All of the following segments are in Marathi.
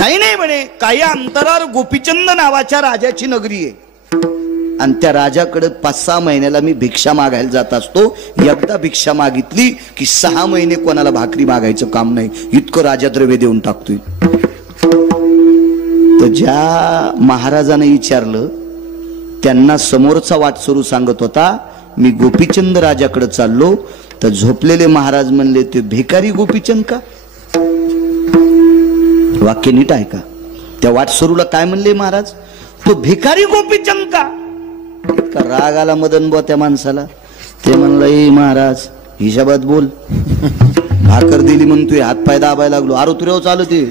काही नाही म्हणे, काही अंतरावर गोपीचंद नावाच्या राजाची नगरी आहे आणि त्या राजाकडे 5-6 महिन्याला मी भिक्षा मागायला जात असतो. एकदा भिक्षा मागितली की 6 महिने कोणाला भाकरी मागायचं काम नाही, इतकं राजा द्रव्य देऊन टाकतोय. तर ज्या महाराजाने विचारलं त्यांना समोरचा वाटसरू सांगत होता मी गोपीचंद राजाकडे चाललो. तर झोपलेले महाराज म्हणले ते भिकारी गोपीचंद का? वाक्य नीट आहे का? त्या वाटसरूला काय म्हणले महाराज? तो भिकारी गोपीचंद का? इतका राग आला मदन बुवा त्या माणसाला. ते म्हणलं ए महाराज हिशाबात बोल, भाकर दिली म्हणून तू हातपाय दाबायला लागलो. अरे तुझ्या चालते,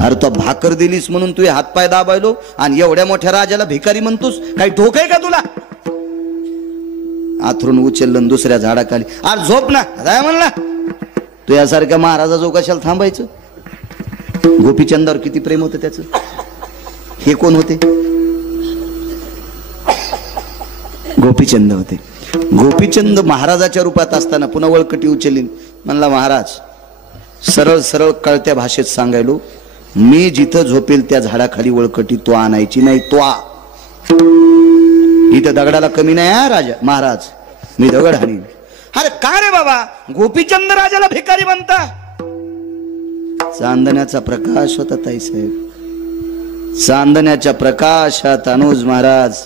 अरे तो भाकर दिलीस म्हणून तू हातपाय दाबायलो आणि एवढ्या मोठ्या राजाला भिकारी म्हणतोस? काही ठोक आहे का तुला? आथरून उचललं दुसऱ्या झाडाखाली. अरे झोप ना काय म्हणला? तू यासारख्या महाराजाजवळ कशाला थांबायचं? गोपीचंदावर किती प्रेम होतं त्याचं. हे कोण होते? गोपीचंद होते. गोपीचंद महाराजाच्या रूपात असताना पुन्हा वळकटी उचलली. म्हणला महाराज सरळ सरळ कळत्या भाषेत सांगायलो, मी जिथं झोपेल त्या झाडाखाली वळकटी तो आणायची नाही. तो इथं दगडाला कमी नाही हा राजा महाराज, मी दगड हाणीन. अरे का रे बाबा गोपीचंद राजाला भिकारी म्हणता? चांदण्याचा प्रकाश होता ताईसाहेब. चांदण्याच्या प्रकाशात Anuj Maharaj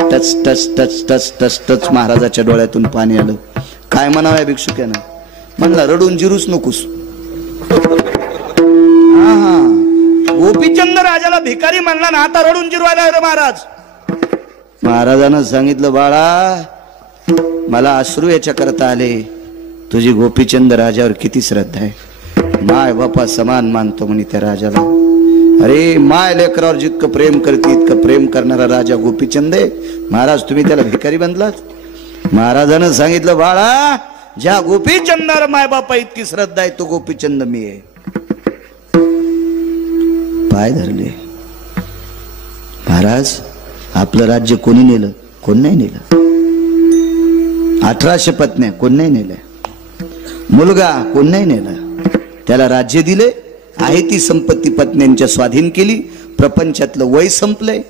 touch touch touch touch touch touch महाराजाच्या डोळ्यातून पाणी आलं. काय म्हणावं भिक्षुक्यानं? म्हणला रडून जिरूच नकोस. हा गोपीचंद राजाला भिकारी म्हणला ना, आता रडून जिरवायला रे महाराज. महाराजानं सांगितलं बाळा मला अश्रू याच्या करता आले, तुझी गोपीचंद राजावर किती श्रद्धा आहे. माय बापा समान मानतो म्हणे त्या राजाला. अरे माय लेकरावर जितकं प्रेम करते इतकं प्रेम करणारा राजा गोपीचंद आहे. महाराज तुम्ही त्याला भिकारी बनलात. महाराजानं सांगितलं बाळा ज्या गोपीचंदावर माय बापा इतकी श्रद्धा आहे तो गोपीचंद मी आहे. पाय धरले. महाराज आपलं राज्य कोणी नेलं? कोण नाही नेलं. 1800 पत्न्या कोण नाही नेल्या. मुलगा कोण नाही नेला. त्याला राज्य दिले, आहे ती संपत्ती पत्न्यांच्या स्वाधीन केली. प्रपंचातलं वय संपलंय.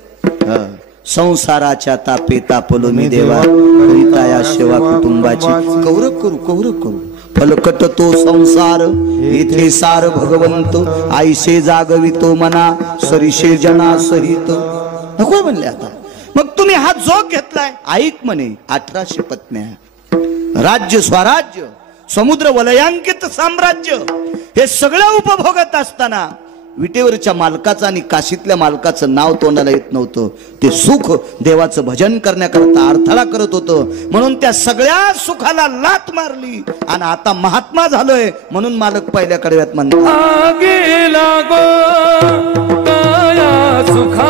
संसाराच्या तापे तापलो मी देवा, करिता या सेवा कुटुंबाची. कौरव करू कौरव करू फलकट तो संसार, इथे सार भगवंत. आईशे जागवितो मना, सरिशे जना सहित. नको म्हणले आता. मग तुम्ही हा जोग घेतलाय. ऐक म्हणे 1800 पत्न्या, राज्य स्वराज्य, समुद्र वलयांकित साम्राज्य, हे सगळं उपभोगत असताना विटेवरच्या मालकाचं आणि काशीतल्या मालकाचं नाव तोंडाला येत नव्हतं. ते सुख देवाचं भजन करण्याकरता अडथळा करत होतं. म्हणून त्या सगळ्या सुखाला लात मारली आणि आता महात्मा झालोय म्हणून मालक पहिल्या कडव्यात म्हणतात सुखा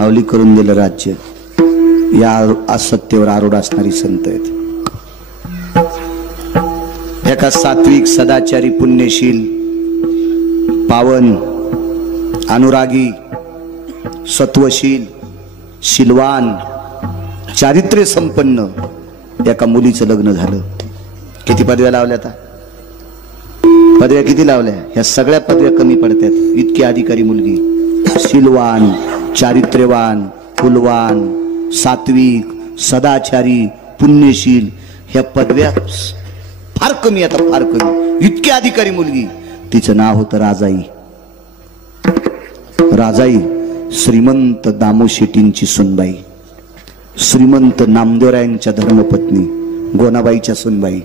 हावली करून दिलं राज्य. या असत्तेवर आरूढ असणारी संत आहेत. एका सात्विक सदाचारी पुण्यशील पावन अनुरागी सत्वशील शीलवान चारित्र्य संपन्न एका मुलीचं लग्न झालं. किती पदव्या लावल्या? आता पदव्या किती लावल्या? ह्या सगळ्या पदव्या कमी पडतात. इतकी अधिकारी मुलगी, शीलवान, चारित्र्यवान, कुलवान, सात्विक, सदाचारी, पुण्यशील, ह्या पदव्या फार कमी, आता फार कमी. इतकी अधिकारी मुलगी. तिचं नाव होतं राजाई. राजाई श्रीमंत दामू शेट्टींची सुनबाई, श्रीमंत नामदेवरायांच्या धर्मपत्नी गोनाबाईच्या सुनबाई.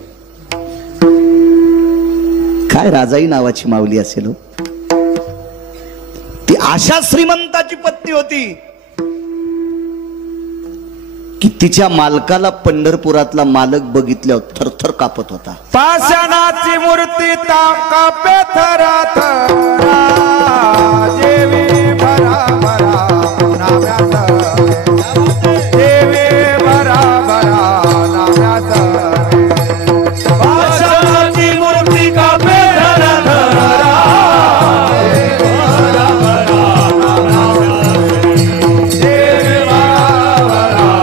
काय राजाई नावाची माऊली असेल. ती अशा श्रीमंताची पत्नी होती की तिच्या मालकाला पंढरपुरातला मालक बघितल्यावर थरथर कापत होता. पाषाणाची मूर्ती कापे थरथरा, देवी भरा भरा नाम्यात, देवी भरा भरा नाम्यात. पाषाणाची मूर्ती कापे थरथरा, देवी भरा भरा नाम्यात, देवी भरा भरा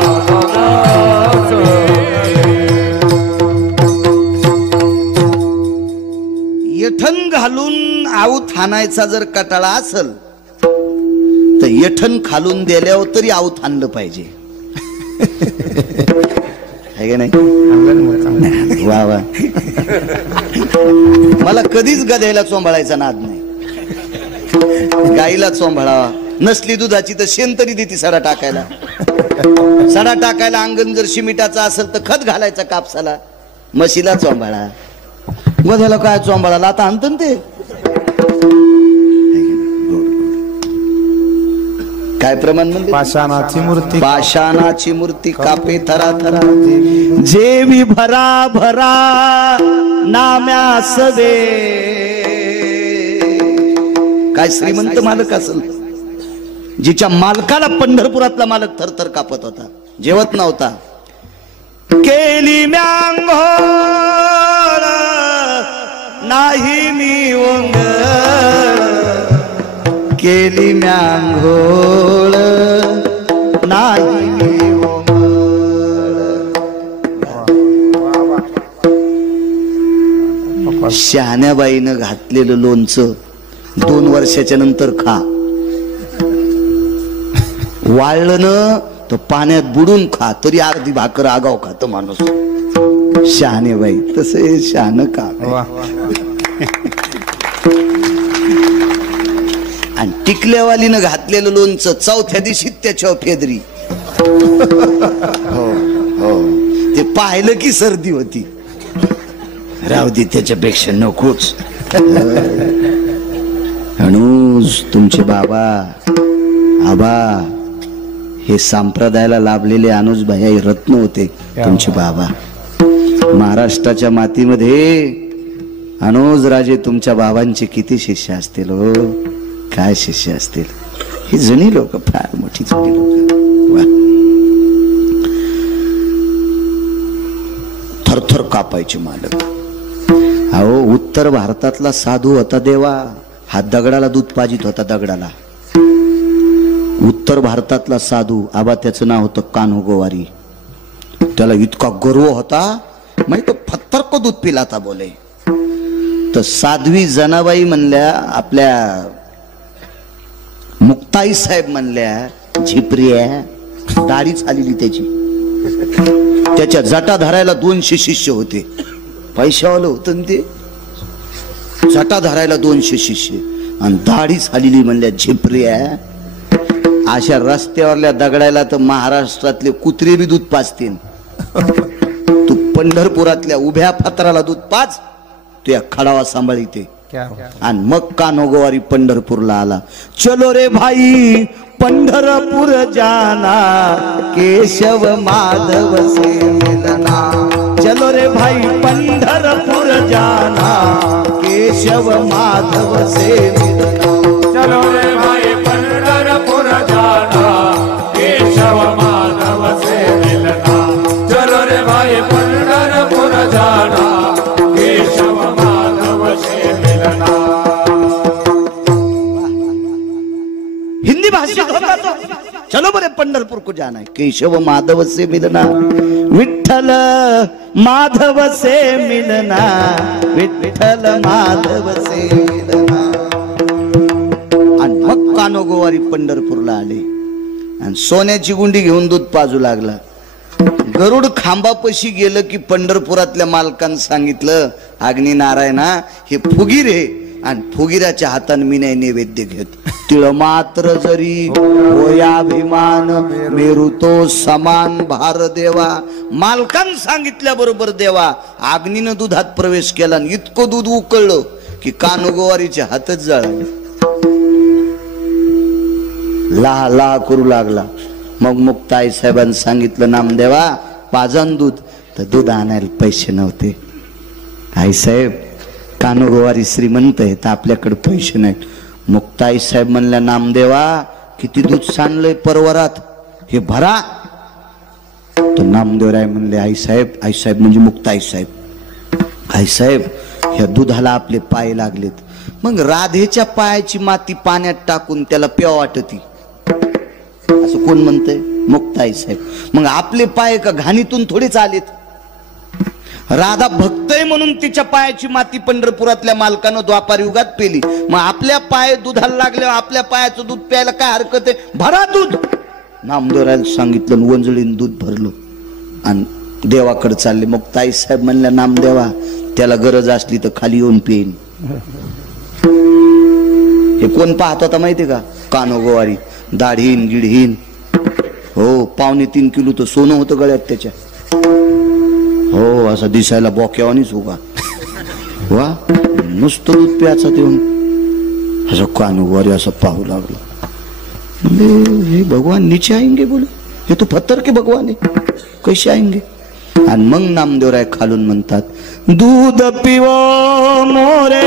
येठण घालून आऊत हाणायचा जर कटाळा असल तर येठण खालून दिल्यावर तरी आऊत हाणलं पाहिजे. है का नाही? वा वा. मला कधीच गध्याला चोंभाळायचा नाद नाही. गाईला चोंभाळावा, नसली दुधाची तर शेण तरी देती सडा टाकायला. सडा टाकायला अंगण जर शिमिटाचा असेल तर खत घालायचा कापसाला. म्हशीला चोंभाळा, गध्याला काय चोंभाळाला आता आणतं ते. काय प्रमाण म्हणजे? पाषाणाची मूर्ती, पाषाणाची मूर्ती कापे थरा थरा, जेवी भरा भरा नाम्यास दे. काय श्रीमंत मालक असेल, जिच्या मालकाला पंढरपुरातला मालक थरथर कापत होता, जेवत नव्हता. केली म्यांघोळ नाही मी ओंगळ, केली म्यांघोळ नाही मी ओंगळ. शहाण्याबाईनं घातलेलं लोणचं 2 वर्षाच्या नंतर खा. वाळलं न तर पाण्यात बुडून खा, तरी अर्धी भाकर आगाव खात माणूस. शहाणेबाई तसे शहाण का. आणि टिकल्यावालीनं घातलेलं लोणचं 4थ्या दिवशी त्याच्यावर फेदरी. हो हो, ते पाहिलं की सर्दी होती. राहू दे, त्याच्यापेक्षा नकोच. अनुज तुमचे बाबा आबा हे संप्रदायाला लाभलेले अनुज भाई रत्न होते तुमचे बाबा. महाराष्ट्राच्या मातीमध्ये अनुज राजे तुमच्या बाबांचे किती शिष्य असतील हो, काय शिष्य असतील. ही जुनी लोक, फार मोठी जुनी लोक. थरथर कापायचे मालक. अहो उत्तर भारतातला साधू होता देवा, हा दगडाला दूध पाजित होता. दगडाला उत्तर भारतातला साधू आबा, त्याचं नाव होतं कान्होगोवारी. त्याला इतका गर्व होता, म्हणजे तो पत्थर को दूध पिलाता बोले. तर साध्वी जनाबाई म्हणल्या, आपल्या मुक्ताई साहेब म्हणल्या, झिपऱ्या दाढीच आलेली त्याची. त्याच्या जटा धरायला 200 शिष्य होते. पैशावालं होतं ना ते. जटा धरायला 200 शिष्य आणि दाढीच आलेली म्हणल्या झिपऱ्या. अशा रस्त्यावरल्या दगडायला तर महाराष्ट्रातले कुत्रे बी दूध पाजतील. तू पंढरपुरातल्या उभ्या पत्राला दूध पाज, तू या खडावा सांभाळीते. आणि मग कान्होगोवारी पंढरपूरला आला. चलो रे भाई पंढरपूर जाना, केशव माधव से मिलना. चलो रे भाई पंढरपूर जाना, केशव माधव से मिलना. चलो रे भाई पंढरपूर जाना, चलो बरे पंढरपूर को जाना है। केशव माधव से मिलना, विठ्ठल माधव से मिलना, विठ्ठल माधव से मिलना। आणि मग कानोगोवारी पंढरपूरला आले आणि सोन्याची गुंडी घेऊन दूध पाजू लागला। गरुड खांबापाशी गेलं की पंढरपुरातल्या मालकांनी सांगितलं, अग्नी नारायणा हे फुगीर आहे आणि फुगीराच्या हाताने मी नाही नैवेद्य घेत। तिळ मात्र जरी होयाभिमान मेरू तो समान भार देवा। मालकांनी सांगितल्याबरोबर देवा अग्नीनं दुधात प्रवेश केला आणि इतकं दूध उकळलं की कानोगोवारीचे हातच जळाले, ला ला करू लागला। मग मुक्ताई साहेबांनी सांगितलं, नामदेवा पाजन दूध, तर दूध आणायला पैसे नव्हते। आई साहेब कानोगोवारी श्रीमंत आहे तर आपल्याकडे पैसे नाहीत। मुक्ताई साहेब म्हणल्या, नामदेवा किती दूध सांडलंय परवरात, हे भरा। तो नामदेवराय म्हणले, आई साहेब म्हणजे मुक्ताई साहेब, आई साहेब ह्या दुधाला आपले पाय लागलेत। मग राधेच्या पायाची माती पाण्यात टाकून त्याला प्याव वाटती असं कोण म्हणतंय? मुक्ताई साहेब। मग आपले पाय का घाणीतून थोडेच आलेत? राधा भक्त आहे म्हणून तिच्या पायाची माती पंढरपुरातल्या मालकानं द्वापार युगात पेली। मग आपल्या पाय दुधाला लागल्यावर आपल्या पायाचं दूध प्यायला काय हरकत आहे? भरा दूध। नामदेवरायला सांगितलं, वंजळीन दूध भरलं आणि देवाकडे चालले। मग ताई साहेब म्हणल्या, नामदेवा त्याला गरज असली तर खाली येऊन पेन। हे कोण पाहत होता माहितीये का? कानोगोवारी, दाढीन गिढीन, हो 2.25 किलो तर सोनं होतं गळ्यात त्याच्या, हो असं दिसायला बोक्यावानीच उगा, वा नुसतं दूध प्याचा देऊन असं कानोगोवारी असं पाहू लागलो। हे भगवान नीचे आएंगे बोले, हे तो पत्थर के भगवान है, कैसे आएंगे? आणि मग नामदेवराय खालून म्हणतात, दूध पिवो मोरे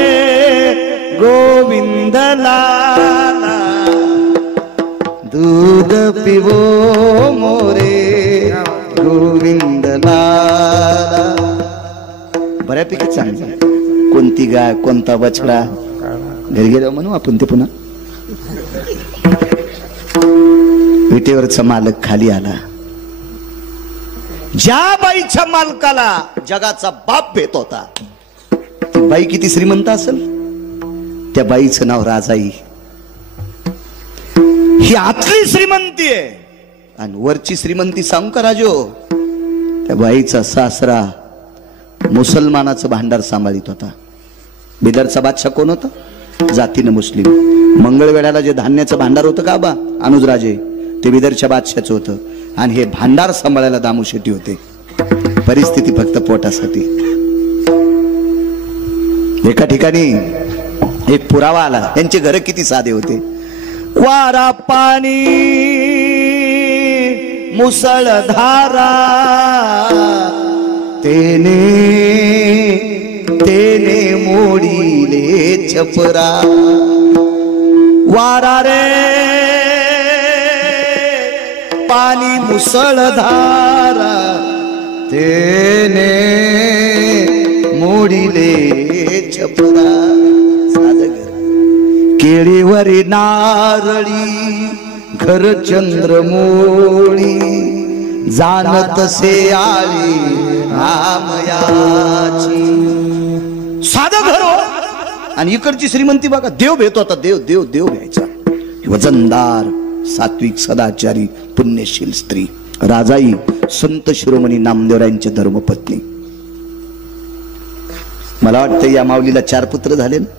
गोविंद लाला, दूध पिवो मोरे गोविंद लाला। बऱ्यापैकी चांगलं, कोणती गाय कोणता बछडा घरी गेलो म्हणू आपण ते पुन्हा। विटेवरचा मालक खाली आला। ज्या बाईच्या मालकाला जगाचा बाप भेट होता, ती बाई किती श्रीमंत असेल? त्या बाईचं नाव राजाई। ही आतली श्रीमंती आहे आणि वरची श्रीमंती सांगू का राजो? त्या बाईचा सासरा मुसलमानाचं भांडार सांभाळीत होता। बिदरचा बादशाह कोण होता? जातीनं मुस्लिम। मंगळवेढ्याला जे धान्याचं भांडार होतं का बा अनुजराजे, ते बिदरच्या बादशाचं होतं आणि हे भांडार सांभाळायला दामू शेट्टी होते। परिस्थिती फक्त पोटासाठी। एका ठिकाणी एक पुरावा आला, यांचे घर किती साधे होते। वारा पाणी मुसळधारा, तेने तेने मोडीले छपरा। वारा रे पाणी मुसळधारा, तेने मोडीले छपरा। केळीवरी नारळी घर चंद्रमोळी, जाणत से आली रामयाची। साधं घर आणि इकडची श्रीमंती बघा, देव भेट होता, देव देव देव घ्यायचा। वजनदार सात्विक सदाचारी पुण्यशील स्त्री राजाई, संत शिरोमणी नामदेवरायांच्या धर्मपत्नी। मला वाटतं या माऊलीला 4 पुत्र झाले ना।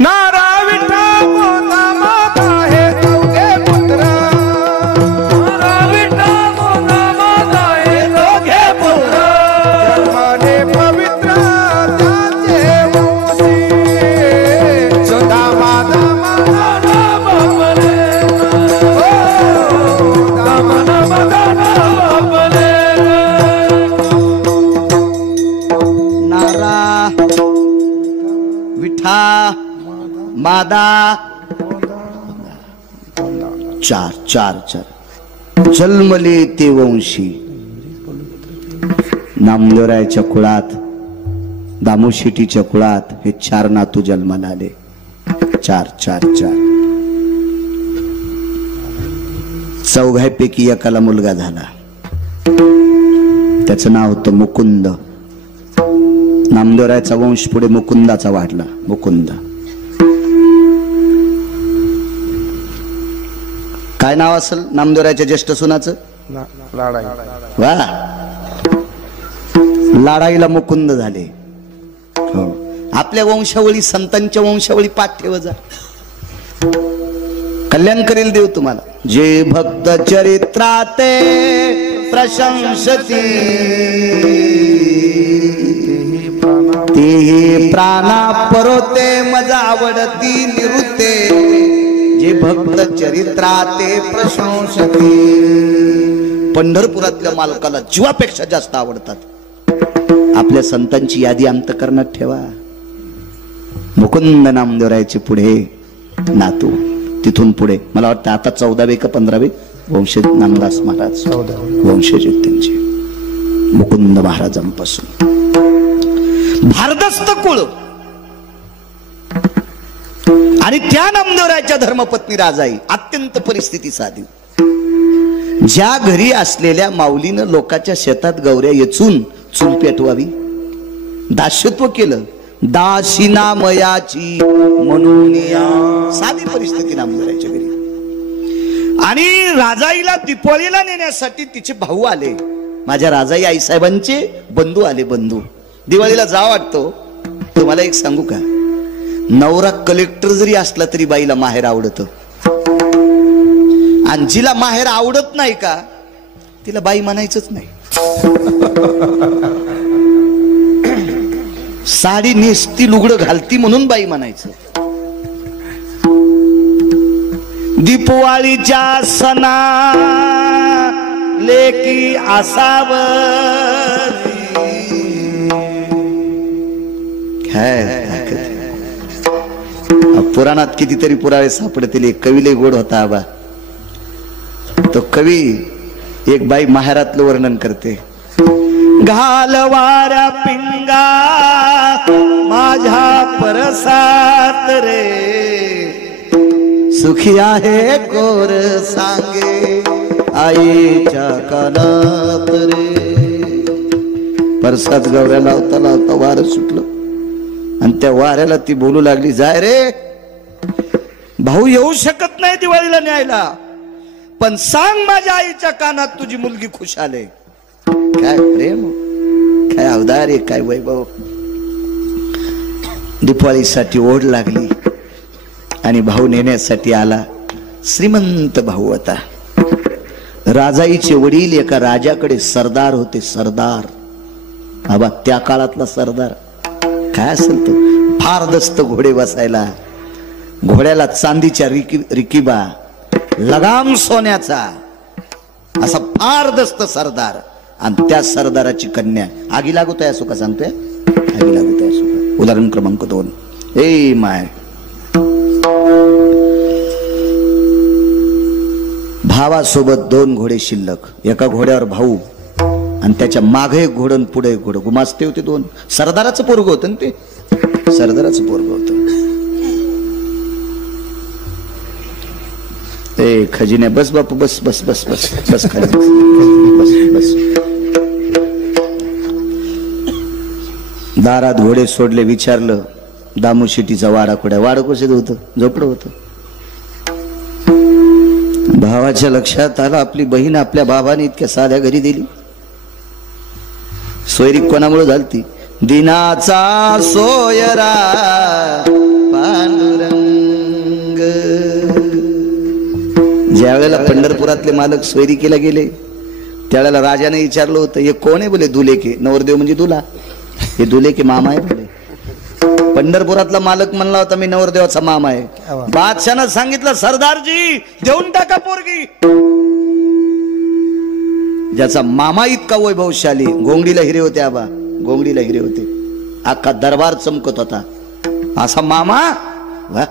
नारा विठा मोता माता हे दोघे पुत्र, नारा विठा मोता माता हे दोघे पुत्र, जन्माने पवित्र त्याचे वंशी, सदा माता माता बापले, दामना माता बापले। नारा विठा मादा 4 जन्मले ते वंशी। नामदेवरायाच्या कुळात, दामोशीटीच्या कुळात हे 4 नातू जन्माला आले। 4 चौघांपैकी एकाला मुलगा झाला. त्याचं नाव होतं मुकुंद. नामदेवरायचा वंश पुढे मुकुंदाचा वाढला. मुकुंद. काय नाव असेल नामदेवरायच्या ज्येष्ठ सुनाचं? वा, लाडाईला मुकुंद झाले. हो. आपल्या वंशावळी, संतांच्या वंशावळी पाठ ठेव जा, कल्याण करेल देव तुम्हाला. जे भक्त चरित्राते प्रशंसती तेही प्राणा परोते मजा आवडती निवृत्ते. जे भक्त चरित्राते प्रशंसती. पंढरपुरातल्या मालकाला जीवापेक्षा जास्त आवडतात. आपल्या संतांची यादी अंतःकरणात ठेवा. मुकुंद नामदेवरायचे पुढे नातू, तिथून पुढे मला वाटतं आता 14वे का 15वे वंशज नामदास महाराज वंशज त्यांचे. मुकुंद महाराजांपासून भारदस्त कुळ आणि त्या नामदेवरायच्या धर्मपत्नी राजाई अत्यंत परिस्थिती साधी. ज्या घरी असलेल्या माऊलीनं लोकांच्या शेतात गौऱ्या येचून चूल पेटवावी, दास्यत्व केलं. दाशिना मयाची म्हणून साधी परिस्थिती नामदेवरायच्या घरी. आणि राजाईला दीपावलीला नेण्यासाठी तिचे भाऊ आले. माझ्या राजाई आईसाहेबांचे बंधू आले. बंधू दिवाळीला जा वाटतो. तुम्हाला एक सांगू का, नवरा कलेक्टर जरी असला तरी बाईला माहेर आवडत. आणि जिला माहेर आवडत नाही का तिला बाई म्हणायचंच नाही. साडी नेसती, लुगडं घालती म्हणून बाई म्हणायचं. दीपावलीच्या सणा लेकी असाव. पुराणात कितीतरी पुरावे सापडतील. एक कवी लय गोड होता आबा. तो कवी एक बाई माहेरातलं वर्णन करते. घालवाऱ्या पिंगा माझ्या परसात रे, सुखी आहे कोर सांगे आईच्या कानात रे. परसात गवऱ्या लावता लावता वारं सुटलं आणि त्या वाऱ्याला ती बोलू लागली, जाय रे भाऊ, येऊ शकत नाही दिवाळीला न्यायला, पण सांग माझ्या आईच्या कानात तुझी मुलगी खुश आले. काय प्रेम, काय अवदार आहे, काय वैभव. दीपावलीसाठी ओढ लागली आणि भाऊ नेण्यासाठी आला. श्रीमंत भाऊ होता. राजाईचे वडील एका राजाकडे सरदार होते. सरदार बाबा, त्या काळातला सरदार काय असेल तो. फार दस्त घोडे बसायला, घोड्याला चांदीच्या रिकिबा, लगाम सोन्याचा, असा फार दस्त सरदार. आणि त्या सरदाराची कन्या आगी लागू तया सुका सांगतोय, आगी लागू तया सुका. उदाहरण क्रमांक 2. ए माय, भावासोबत 2 घोडे शिल्लक. एका घोड्यावर भाऊ आणि त्याच्या मागे एक घोडं पुढे एक घोडं. गुमास्ते होते 2. सरदाराचं पोरग होतं ना ते, सरदाराचं पोरग होतं. ए खजिने, बस बापू, बस बस बस बस बस खाली बस बस. दारात घोडे सोडले. विचारलं दामू शेटीचा वाडा कुठे? वाडा कसं होतं? झोपडं होतं. भावाच्या लक्षात आलं आपली बहीण आपल्या बाबाने इतक्या साध्या घरी दिली. सोयरी कोणामुळे झालती? दिनाचा सोयरा पांडुरंग. ज्या वेळेला पंढरपुरातले मालक सोयरिकेला गेले त्यावेळेला राजाने विचारलं होतं, हे कोण आहे? बोले दुलेके. नवरदेव म्हणजे दुला. हे दुलेके मामा आहे बोले. पंढरपुरातला मालक म्हणला होता मी नवरदेवाचा मामा आहे. बादशाहनं सांगितलं, सरदारजी देऊन टाका पोरगी. ज्याचा मामा इतका वैभवशाली, घोंगडीला हिरे होते आबा, घोंगडीला हिरे होते, अख्खा दरबार चमकत होता, असा मामा. वा,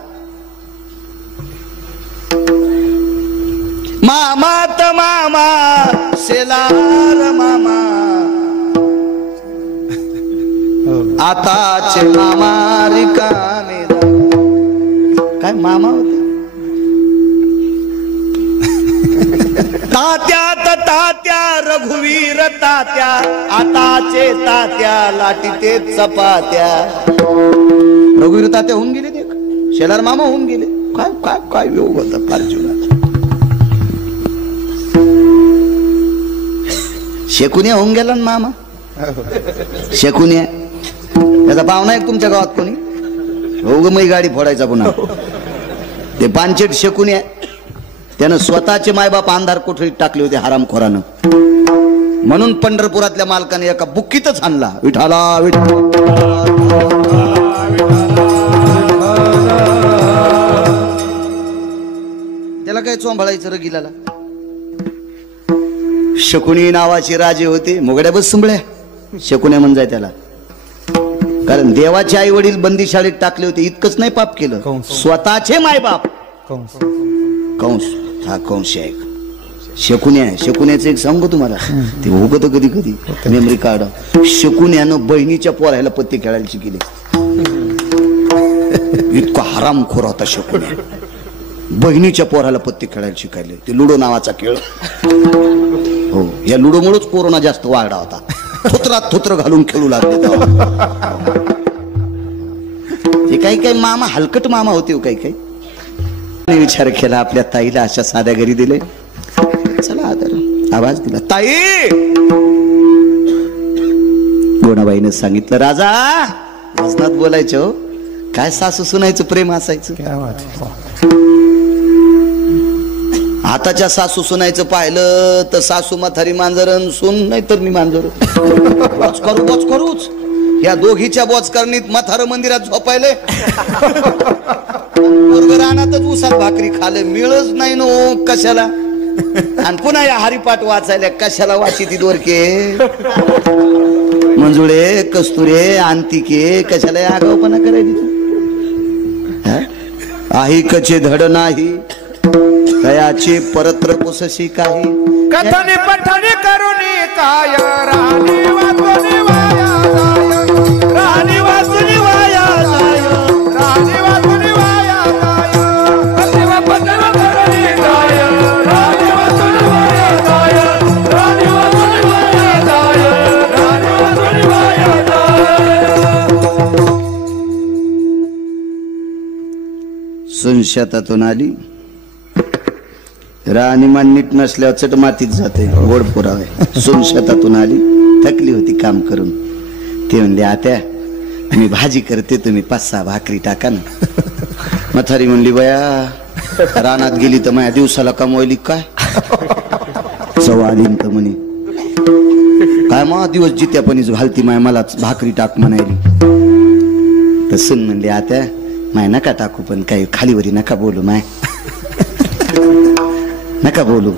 मामा त मामा सेलार मामा, आताचे मामा रिकामे. काय मामा होते. तात्यात तात्या रघुवीर तात्या, आताचे तात्या लाटीते चपात्या. रघुवीर तात्या होऊन गेले, देख शेलार मामा होऊन गेले. काय काय काय योग होता फार जीवनात. शेकुन्या होऊन गेला ना मामा. शेकुन्या त्याचा पाहुणा एक तुमच्या गावात कोणी हो ग, मै गाडी फोडायचा पुन्हा. ते पानचेट शेकुन्या, त्यानं स्वतःचे मायबाप अंधार कोठडीत टाकले होते हरामखोरानं. म्हणून पंढरपुरातल्या मालकाने एका बुक्कीतच आणला, विठाला विठाला. त्याला काय चोंभाळायचं रगिलाला. शकुनी नावाचे राजे होते, मुगड्या बस सुंबळ्या शकुन्या म्हणजाय त्याला. कारण देवाचे आई वडील बंदी शाळेत टाकले होते, इतकंच नाही पाप केलं, स्वतःचे मायबाप. कंस हा कंस आहे. शकुन्या, शकुन्याचं एक सांगू तुम्हाला, ते उगत कधी कधी मेमरी कार्ड. शकुन्यानं बहिणीच्या पोरायला पत्ते खेळायला शिकले. इतका हरामखोर होता शकुन्या. बहिणीच्या पोराला पत्ते खेळायला शिकायले. ते लुडो नावाचा खेळ. हो, या लुडोमुळेच कोरोना जास्त वाढला होता. थोत्रात थोत्र घालून खेळू लागले. ते काही काही मामा हलकट मामा होते. काही काही विचार केला, आपल्या ताईला अशा साध्या घरी दिले. चला आदर आवाज दिला, ताई. गोणाबाईने सांगितलं, राजा वजनात बोलायचं. काय सासू सुनायचं प्रेम असायचं. आताच्या सासू सुनायचं पाहिलं तर सासू म्हातारी मांजरण, सून नाही तर मी मांजर. बोच करू बोच करूच. या दोघीच्या बोचकरणीत म्हातारं मंदिरात झोपायले. पोरग रानातच उसात भाकरी खाले, मिळच नाही नो कशाला. आणि पुन्हा या हरिपाठ वाचायला कशाला वाची ती दोरके. मंजुळे कस्तुरे अंतिके कशाला आगाऊपणा करायची तू. आही कचे धड नाही कयाची परत्र पुसशी काही. कथनी पठणी करुणी काय राणी वाचुनी वाया जाय, राणी वाचुनी वाया जाय, राणी वाचुनी वाया जाय. कथनी पठणी करुणी काय राणी वाचुनी वाया जाय, राणी वाचुनी वाया जाय, राणी वाचुनी वाया जाय. सून शेतातून आली. राणीमान नीट नसल्यावर चट मातीत जाते, गोड पुरावे. सून शेतातून आली, थकली होती काम करून. ते म्हणले, आत्या मी भाजी करते, तुम्ही 5-6 भाकरी टाका ना. म्हातारी म्हणली, बया रानात गेली तर माझ्या दिवसाला कमवायली काय. सवालीन तर म्हणे, काय मग दिवस जित्यापणीच घालती माय, मलाच भाकरी टाक म्हणायली. तर सून म्हणली, आत्या माय नका टाकू, पण काही खालीवरी नका बोलू, माय नका बोलू.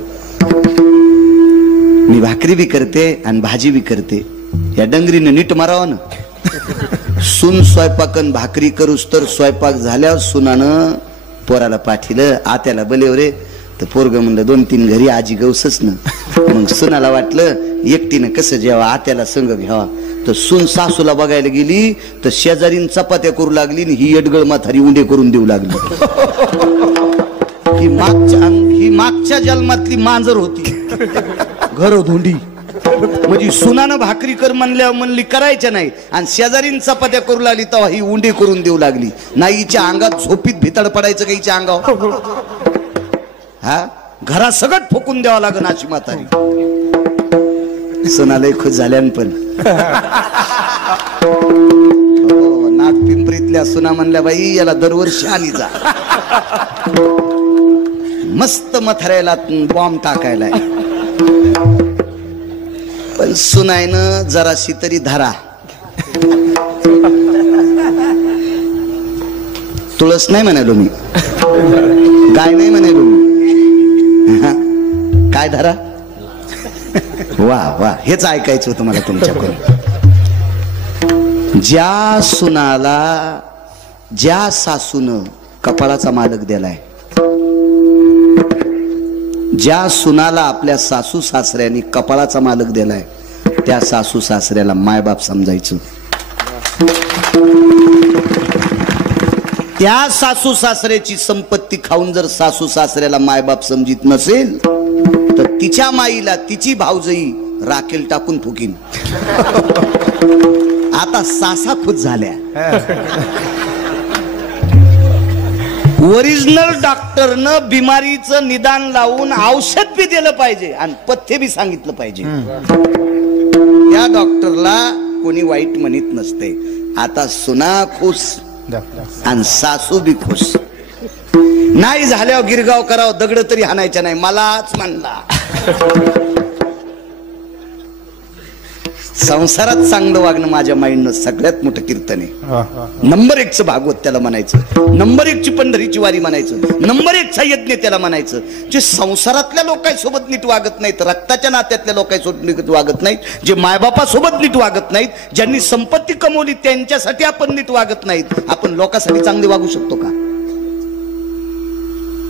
मी भाकरी बी करते आणि भाजी बी करते. या डंगरीनं नीट मारावं ना. सून स्वयंपाकन भाकरी करूस तर स्वयंपाक झाल्यावर सुनानं पोराला पाठीलं, आत्याला बलेवरे. तर पोरग म्हणलं 2-3 घरी आजी गवसच ना. मग सुनाला वाटलं एकटीनं कसं जेव्हा आत्याला संग घ्यावा. तर सून सासूला बघायला गेली तर शेजारीन चपात्या करू लागली, ही येडगळ म्हातारी उंडे करून देऊ लागली. ही मागच्या जन्मातली मांजर होती, घर धोंडी. म्हणजे सुनानं भाकरी कर म्हणल्यावर म्हणली करायच्या नाही, आणि शेजारीन चपात्या करू लागली तेव्हा ही उंडे करून देऊ लागली. नाही हिच्या अंगात झोपीत भितड पडायचं का हिच्या अंगावर. हा घरा सगळं ठोकून द्यावं लागन अशी म्हातारी. सुनालय खुश झाल्यान पण नागपिंपरीतल्या सुना म्हणल्या, बाई याला दरवर्षी आली जा. मस्त मथऱ्याला बॉम्ब टाकायलाय. पण सुनायनं जराशी तरी धरा. तुळस नाही म्हणालो मी, गाय नाही म्हणालो मी. काय धरा. वा वा, हेच ऐकायचं होतं मला तुमच्याकडून. ज्या सुनाला ज्या सासून कपाळाचा मालक दिलाय, ज्या सुनाला आपल्या सासू सासऱ्यांनी कपाळाचा मालक दिलाय, त्या सासू सासऱ्याला मायबाप समजायचं. त्या सासू सासऱ्याची संपत्ती खाऊन जर सासू सासऱ्याला मायबाप समजित नसेल तर तिच्या माईला तिची भावजई राखेल टाकून फुकीन. आता सासा खुश झाल्या. ओरिजिनल डॉक्टरनं बिमारीचं निदान लावून औषध बी दिलं पाहिजे आणि पथ्य बी सांगितलं पाहिजे. या डॉक्टरला कोणी वाईट म्हणत नसते. आता सुना खुश आणि सासू बी खुश. नाही झाल्यावर गिरगाव करावं, दगड तरी हाणायच्या नाही, मलाच म्हणला. संसारात चांगलं वागणं माझ्या माईंडनं सगळ्यात मोठं कीर्तन आहे. नंबर 1चं भागवत त्याला म्हणायचं, नंबर 1ची पंढरीची वारी म्हणायचं, नंबर 1चा यज्ञ त्याला म्हणायचं. जे संसारातल्या लोकांसोबत नीट वागत नाहीत, रक्ताच्या नात्यातल्या लोकांसोबत नीट वागत नाहीत, जे मायबापासोबत नीट वागत नाहीत, ज्यांनी संपत्ती कमवली त्यांच्यासाठी आपण नीट वागत नाहीत, आपण लोकांसाठी चांगले वागू शकतो का?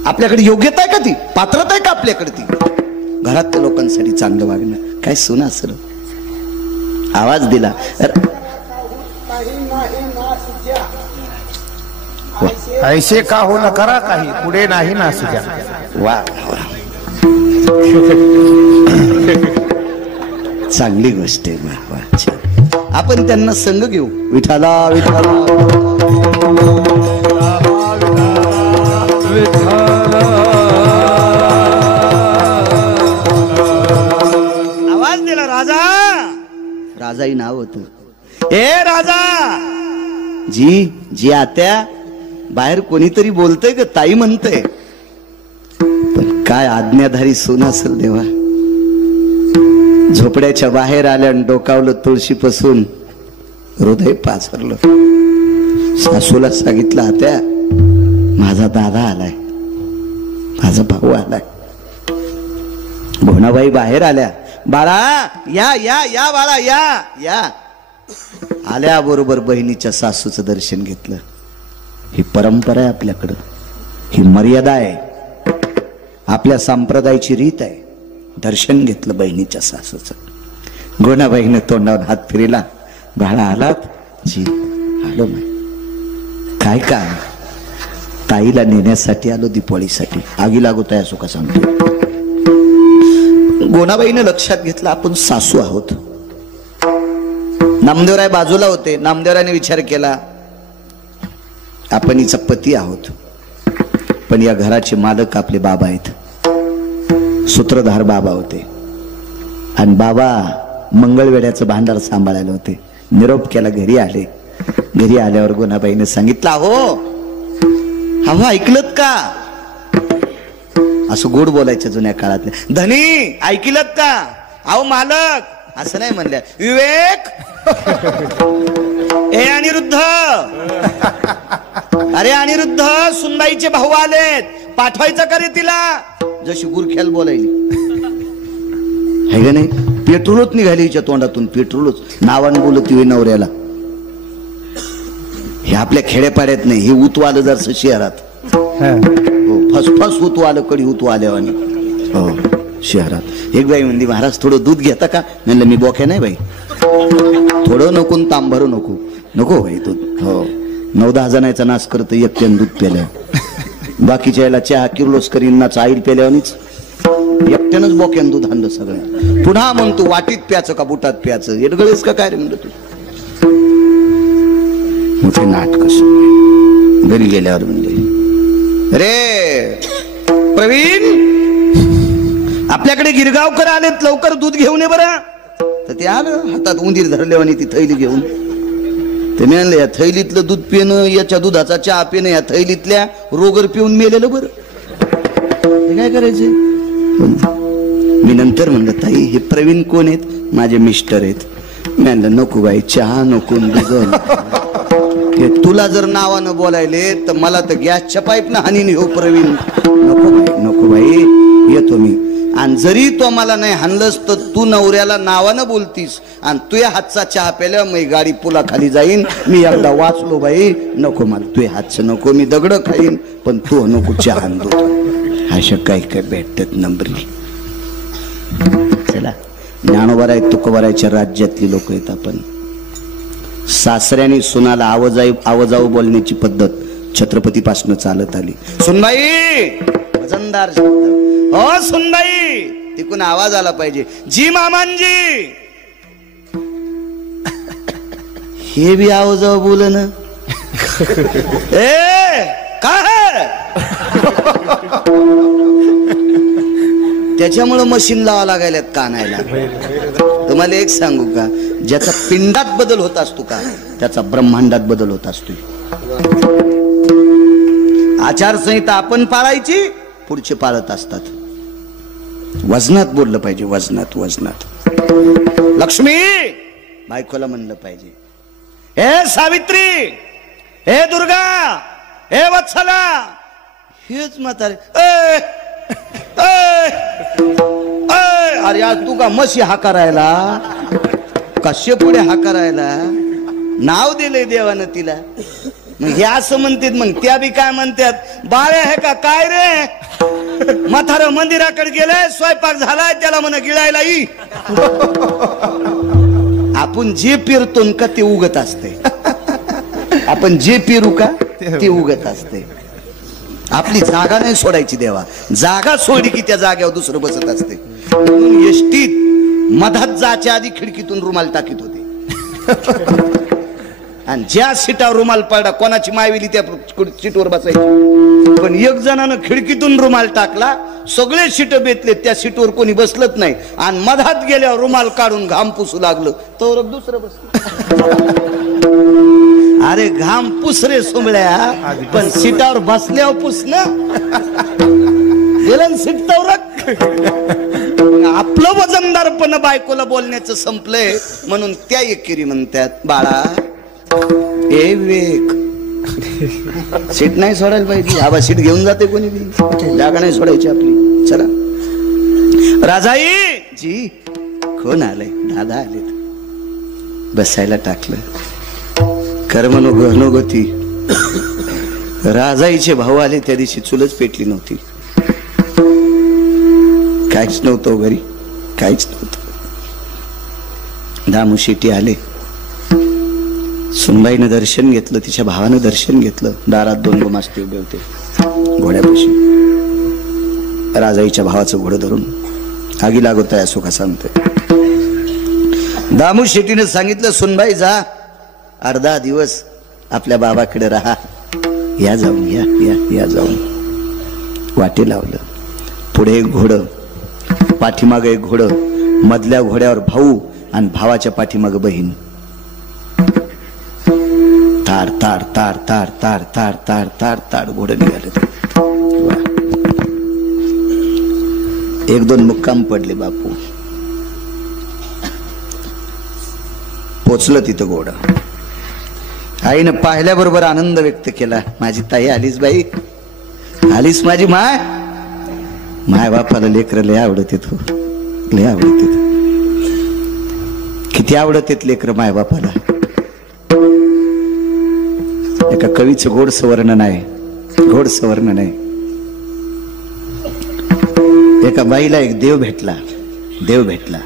आपल्याकडे योग्यता आहे का ती? पात्रता आहे का आपल्याकडे ती? घरातल्या लोकांसाठी चांगलं वागणं काय सुना सर आवाज दिला. ऐसे का हो न करा काही, पुढे नाही ना सुजा. वा चांगली गोष्ट आहे. वा वा छान. आपण त्यांना संग घेऊ. विठाला विठाला आवाज दिला. राजा राजाही नाव होतं. ए राजा जी जी आत्या बाहेर कोणीतरी बोलतय का ताई म्हणतय, पण काय आज्ञाधारी सून असेल देवा. झोपड्याच्या बाहेर आल्या आणि डोकावलं तुळशीपासून, हृदय पाझरलं. सासूला सांगितलं आत्या माझा दादा आलाय, माझा भाऊ आलाय. भोनाबाई बाहेर आल्या. बाळा या या या बाळा या या. आल्याबरोबर बहिणीच्या सासूचं दर्शन घेतलं. ही परंपरा आहे आपल्याकडं, ही मर्यादा आहे, आपल्या संप्रदायाची रीत आहे. दर्शन घेतलं बहिणीच्या सासूचं. गोनाबाईने तोंडावर हात फिरला. बाळा आलात? जी आलो. काय काय ताईला नेण्यासाठी आलो, दीपावळीसाठी. आगी लागत आहे असो का सांगतो. गोनाबाईने लक्षात घेतलं आपण सासू आहोत. नामदेवराय बाजूला होते. नामदेवरायने विचार केला आपण हिचा पती आहोत, पण या घराचे मालक आपले बाबा आहेत. सूत्रधार बाबा होते आणि बाबा मंगळवेड्याचं भांडार सांभाळायला होते. निरोप केला, घरी आले. घरी आल्यावर गोनाबाईने सांगितलं अहो ऐकलत का? असं गोड बोलायचं जुन्या काळातल्या. धनी ऐकलत का? अहो मालक असं नाही म्हणल्या. विवेक ए अनिरुद्ध, अरे अनिरुद्ध सुनबाईचे भाऊ आलेत, पाठवायचं का रे तिला? जशी गुरख्याल बोलायली है का नाही. पेट्रोलच निघाली हिच्या तोंडातून, पेट्रोलच. नावानं बोलत ती नवऱ्याला. हे आपल्या खेड्यापाड्यात नाही, हे उतू आलं जर शहरात. हो फसफस उतू आलं, कडी उतू आल्यावानी. हो शहरात. एक बाई म्हणली महाराज थोडं दूध घेता का? म्हणलं मी बोक्या नाही बाई, थोडं नको तांबरू नको. नको बाई दूध. हो 9-10 जणांचा नाश करतं एकट्यानं दूध प्याल्या. बाकीच्या याला चहा किर्लोस करीन ना चाईल प्याल्यावानीच. एकट्यानंच बोक्यानं दूध आणलं सगळं. पुन्हा म्हणतो वाटीत प्याचं का बुटात प्याचं? एडगळेस का काय रे म्हणलं तू. मोठे नाटक. घरी गेल्यावर म्हणले रे प्रवीण आपल्याकडे गिरगावकर आलेत, लवकर दूध घेऊन ये बरं. तर ते आलं हातात उंदीर धरले आणि ती थैली घेऊन. ते म्हणले या थैलीतलं दूध पिणं, याच्या दुधाचा चहा पिणं, या थैलीतल्या रोगर पिऊन मेलेलं बरं. हे काय करायचे? मी नंतर म्हणलं ताई हे प्रवीण कोण आहेत? माझे मिस्टर आहेत. मी म्हणलं नको बाई चहा नको दूध. तुला जर नावानं बोलायले तर मला तर गॅसच्या पाईपनं हानी हो प्रवीण. नको बाई येतो मी. आणि जरी तो मला नाही हाणलंस तर तू नवऱ्याला नावानं बोलतीस आणि तुझ्या हातचा चहा प्यायला मी गाडी पुला खाली जाईन. मी एकदा वाचलो बाई, नको मला तुझ्या हातचं नको, मी दगड खाईन पण तू नको चहा दूध. अशा काही काय भेटत नंबरी. चला ज्ञानोबाराय तुकोबारायच्या राज्यातली लोक आहेत आपण. सासऱ्याने सुनाला आवाजाऊ बोलण्याची पद्धत छत्रपतीपासून चालत आली. सुनबाई वजनदार शब्द. हो सुनबाई तिकून आवाज आला पाहिजे, जी मामांजी. हे बी आवाज बोल ना. ए काय त्याच्यामुळं मशीन लावा लागायला कानायला. तुम्हाला एक सांगू का, ज्याचा पिंडात बदल होत असतो का त्याचा ब्रह्मांडात बदल होत असतो. आचारसंहिता आपण पाळायची, पुढचे पाळत असतात. वजनात बोललं पाहिजे, वजनात वजनात. लक्ष्मी बायकोला म्हणलं पाहिजे, हे सावित्री, हे दुर्गा, हे वत्सला. हेच म्हातारे अरे आज तू का मशी हाकारायला, कशे पुढे हाकारायला नाव दिलंय देवानं तिला. मग हे असं म्हणतात, मग त्या बी काय म्हणतात, बाळे आहे का काय रे, म्हातारं मंदिराकडे गेलंय, स्वयंपाक झालाय, त्याला म्हण गिळायला ई. आपण जे पेरतो का ते उगत असते, आपण जे पेरू का ते उगत असते. आपली जागा नाही सोडायची देवा, जागा सोडली की त्या जागेवर दुसरं बसत असते. म्हणून एसटीत मधात जायच्या आधी खिडकीतून रुमाल टाकीत होते, आणि ज्या सीटावर रुमाल पडला कोणाची मायविली त्या सीटवर बसायची. पण एक जणानं खिडकीतून रुमाल टाकला, सगळे सीट बेतले, त्या सीटवर कोणी बसलत नाही, आणि मधात गेल्यावर रुमाल काढून घाम पुसू लागलं तर दुसरं बसलं. अरे घाम पुसरे सोमळ्या, पण सीटावर बसल्यावर पुस ना, गेलं सीट तर. आपलं वजनदारपण बायकोला बोलण्याचं संपलंय, म्हणून त्या एकेरी म्हणतात, बाळा ए विवेक, सीट नाही सोडायला पाहिजे. आबा सीट घेऊन जाते कोणी बी, जागा नाही सोडायची आपली. चला राजाई जी, कोण आलंय, दादा आले, बसायला टाकलं. कर्मनुगती राजाईचे भाऊ आले, त्या दिवशी चुलच पेटली नव्हती, काहीच नव्हतं घरी, काहीच नव्हतं. दामू शेट्टी आले, सुनबाईनं दर्शन घेतलं, तिच्या भावानं दर्शन घेतलं. दारात 2 गुमास्ते उभे होते घोड्यापाशी. राजाईच्या भावाचं घोडं धरून आगी लागत आहे असो का सांगतोय. दामू शेट्टीने सांगितलं, सुनबाई जा, अर्धा दिवस आपल्या बाबाकडे राहा, या जाऊन, या या या जाऊन. वाटे लावलं. पुढे एक घोडं, पाठीमागं एक घोडं, मधल्या घोड्यावर भाऊ आणि भावाच्या पाठीमागं बहीण. ताड ताड ताड ताड ताड ताड ताड ताड ताड घोडं निघाले. 1-2 मुक्काम पडले बापू. पोचलं तिथं घोडं. आईनं पाहिल्याबरोबर आनंद व्यक्त केला, माझी ताई आलीस बाई, आलीस माझी माय. माय बापाला लेकर लय आवडते, तू लय आवडते, किती आवडते लेकर माय बापाला. एका कवीचं गोडसं वर्णन आहे, गोडसं वर्णन आहे. एका बाईला एक देव भेटला, देव भेटला,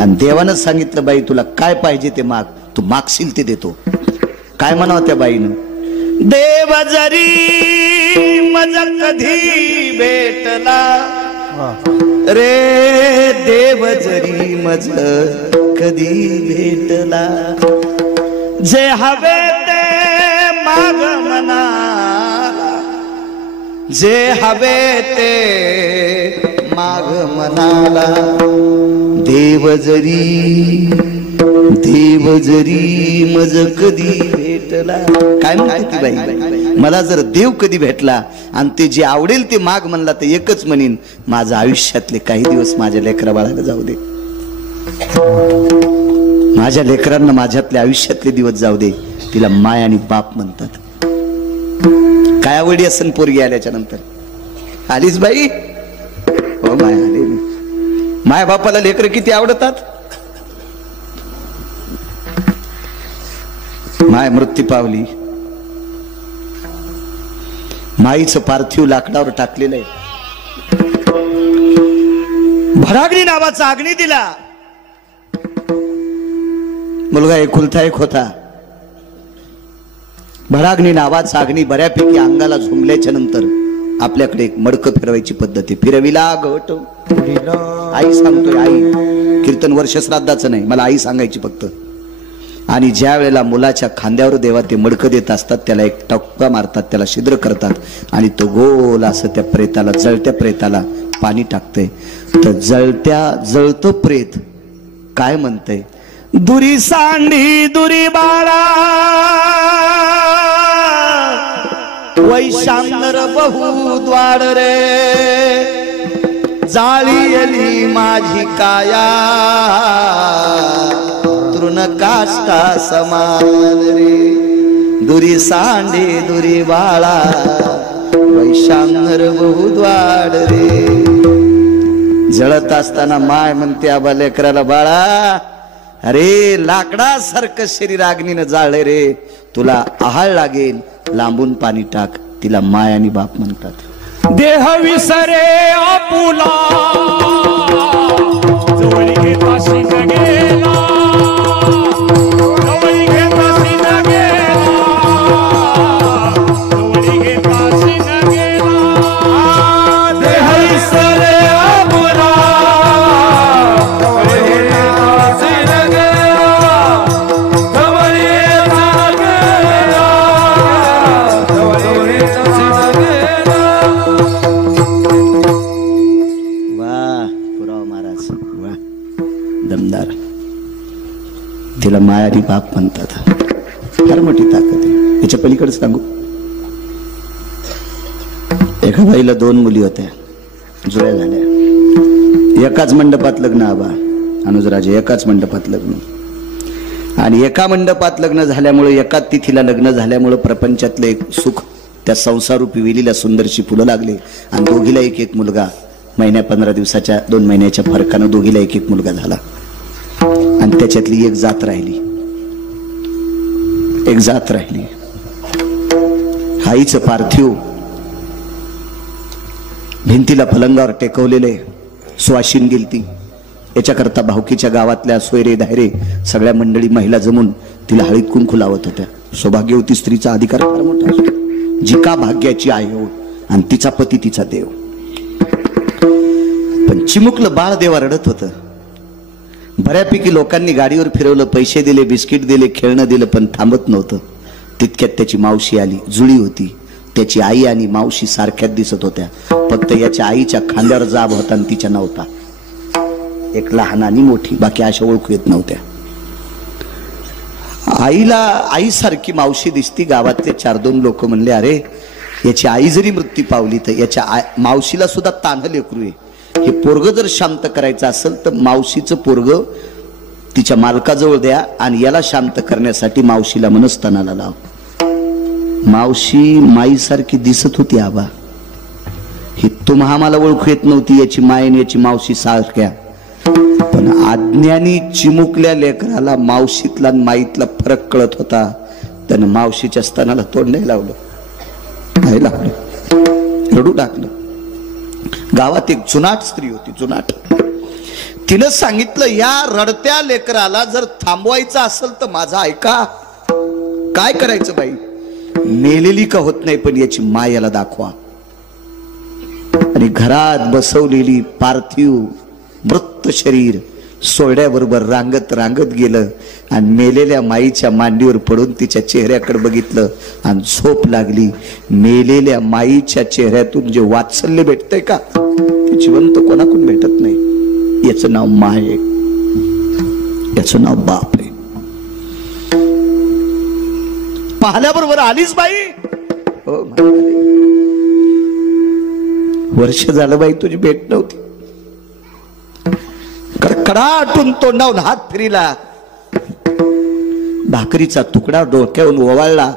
आणि देवानं सांगितलं, बाई तुला काय पाहिजे ते माग, तू मागशील ते देतो. काय म्हणावं त्या बाईनं, देव जरी मज कधी भेटला रे, देव जरी मज कधी भेटला, जे हवे ते माग मना, जे हवे ते माग मनाला. देव जरी मज कधी भेटला. काय म्हणते ती बाई, मला जर देव कधी भेटला आणि ते जे आवडेल ते माग म्हणला तर एकच म्हणीन, माझ्या आयुष्यातले काही दिवस माझ्या लेकरा बाळाला जाऊ दे, माझ्या लेकरांना माझ्यातले आयुष्यातले दिवस जाऊ दे. तिला माय आणि बाप म्हणतात. काय आवडी असन पोरगी आल्याच्या नंतर, आलीच बाई, हो माय आली. माय बापाला लेकर किती आवडतात. माय मृत्यू पावली, माईचं पार्थिव लाकडावर टाकलेलं आहे. भरागडी नावाचा अग्नी दिला. मुलगा एकुलता एक होता. भराग्नी नावाचा अग्नी बऱ्यापैकी अंगाला झुंबल्याच्या नंतर आपल्याकडे एक मडकं फिरवायची पद्धत आहे. फिरविला घट. आई सांगतोय, आई कीर्तन वर्ष श्राद्धाचं नाही, मला आई सांगायची फक्त. आणि ज्या वेळेला मुलाच्या खांद्यावर देवा ते मडकं देत असतात, त्याला एक टप्पा मारतात, त्याला छिद्र करतात आणि तो गोल असं त्या प्रेताला, जळत्या प्रेताला पाणी टाकतंय. तर जळतं प्रेत काय म्हणतंय, दुरी सांडी दुरी बाळा वैशांतर बहुद्वार रे, जाळीली माझी काया तृण काष्टा समान रे. दुरी सांडे दुरी बाळा वैशांतर बहुद्वार रे. जळत असताना माय म्हणते आबा लेकराला, बाळा अरे लाकडासारखं शरीर अग्नीनं जाळले रे, तुला आहाळ लागेल, लांबून पाणी टाक. तिला माय आणि बाप म्हणतात. देह विसरे आपुला जवळ घेताशी न गेला, जवळ घेताशी न गेला, जवळ घेताशी न गेला. देह विसरे आपुला जवळ घेताशी न गेला, जवळ घेताशी न गेला, जवळ घेताशी न गेला. वाह पुराव महाराज, वाह दमदार. तिला माय आणि बाप म्हणतात. फार मोठी ताकद आहे. याच्या पलीकडे सांगू, एका बाईला 2 मुली होत्या, जुळ्या झाल्या. एकाच मंडपात लग्न. आबा अनुजराजे एकाच मंडपात लग्न. आणि एका मंडपात लग्न झाल्यामुळे, एकाच तिथीला लग्न झाल्यामुळे प्रपंचातलं एक सुख त्या संसारूपी वेलीला सुंदरशी फुलं लागली. आणि दोघीला एक एक मुलगा. महिन्या 15 दिवसाच्या 2 महिन्याच्या फरकानं दोघीला एक एक मुलगा झाला. आणि त्याच्यातली एक जात राहिली, एक जात राहिली. आईचं पार्थिव भिंतीला फलंगावर टेकवलेले, सुवाशीन गेलती. याच्याकरता भावकीच्या गावातल्या सोयरे धायरे सगळ्या मंडळी महिला जमून तिला हळीत कुंकू लावत होत्या. सौभाग्यवती स्त्रीचा अधिकार फार मोठा असतो. जिका भाग्याची आहे हो, आणि तिचा पती तिचा देव. पण चिमुकलं बाळ देवा रडत होतं. बऱ्यापैकी लोकांनी गाडीवर फिरवलं, पैसे दिले, बिस्किट दिले, खेळणं दिलं, पण थांबत नव्हतं. तितक्यात त्याची मावशी आली. जुळी होती. त्याची आई आणि मावशी सारख्याच दिसत होत्या, फक्त याच्या आईच्या खांद्यावर जाब होता आणि तिच्या नव्हता. एक लहान आणि मोठी, बाकी अशा ओळखू येत नव्हत्या. आईला आईसारखी मावशी दिसती. गावातले 4-2 लोक म्हणले, अरे याची आई जरी मृत्यू पावली तर याच्या मावशीला सुद्धा तान्ह लेकरू आहे. हे पोरग जर शांत करायचं असेल तर मावशीचं पोरग तिच्या मालकाजवळ द्या आणि याला शांत करण्यासाठी मावशीला मनस्तानाला लाव. मावशी माईसारखी दिसत होती. आबा ही तुम्हा आम्हाला ओळखू येत नव्हती, याची माय आणि याची मावशी सारख्या. पण अज्ञानी चिमुकल्या लेकराला मावशीतला माईतला फरक कळत होता. त्यानं मावशीच्या स्तनाला तोंड नाही लावलं, नाही लावलं, रडू टाकलं. गावात एक जुनाट स्त्री होती, जुनाट. तिनं सांगितलं, या रडत्या लेकराला जर थांबवायचं असेल तर माझा ऐका. काय करायचं बाई, मेलेली का होत नाही पण याची माय याला दाखवा. आणि घरात बसवलेली पार्थिव मृत शरीर सोहळ्याबरोबर रांगत रांगत गेलं आणि मेलेल्या माईच्या मांडीवर पडून तिच्या चेहऱ्याकडे बघितलं आणि झोप लागली. मेलेल्या माईच्या चेहऱ्यातून जे वात्सल्य भेटतंय का, ते जिवंत कोणाकडून भेटत नाही. याचं नाव माय आहे, याचं नाव बाप आहे. पाहल्याबरोबर आलीच बाई. हो, वर्ष झालं बाई तुझी भेट नव्हती. कडकडाटून तोंडावून हात फिरीला. भाकरीचा तुकडा डोक्यावरून ओवाळला,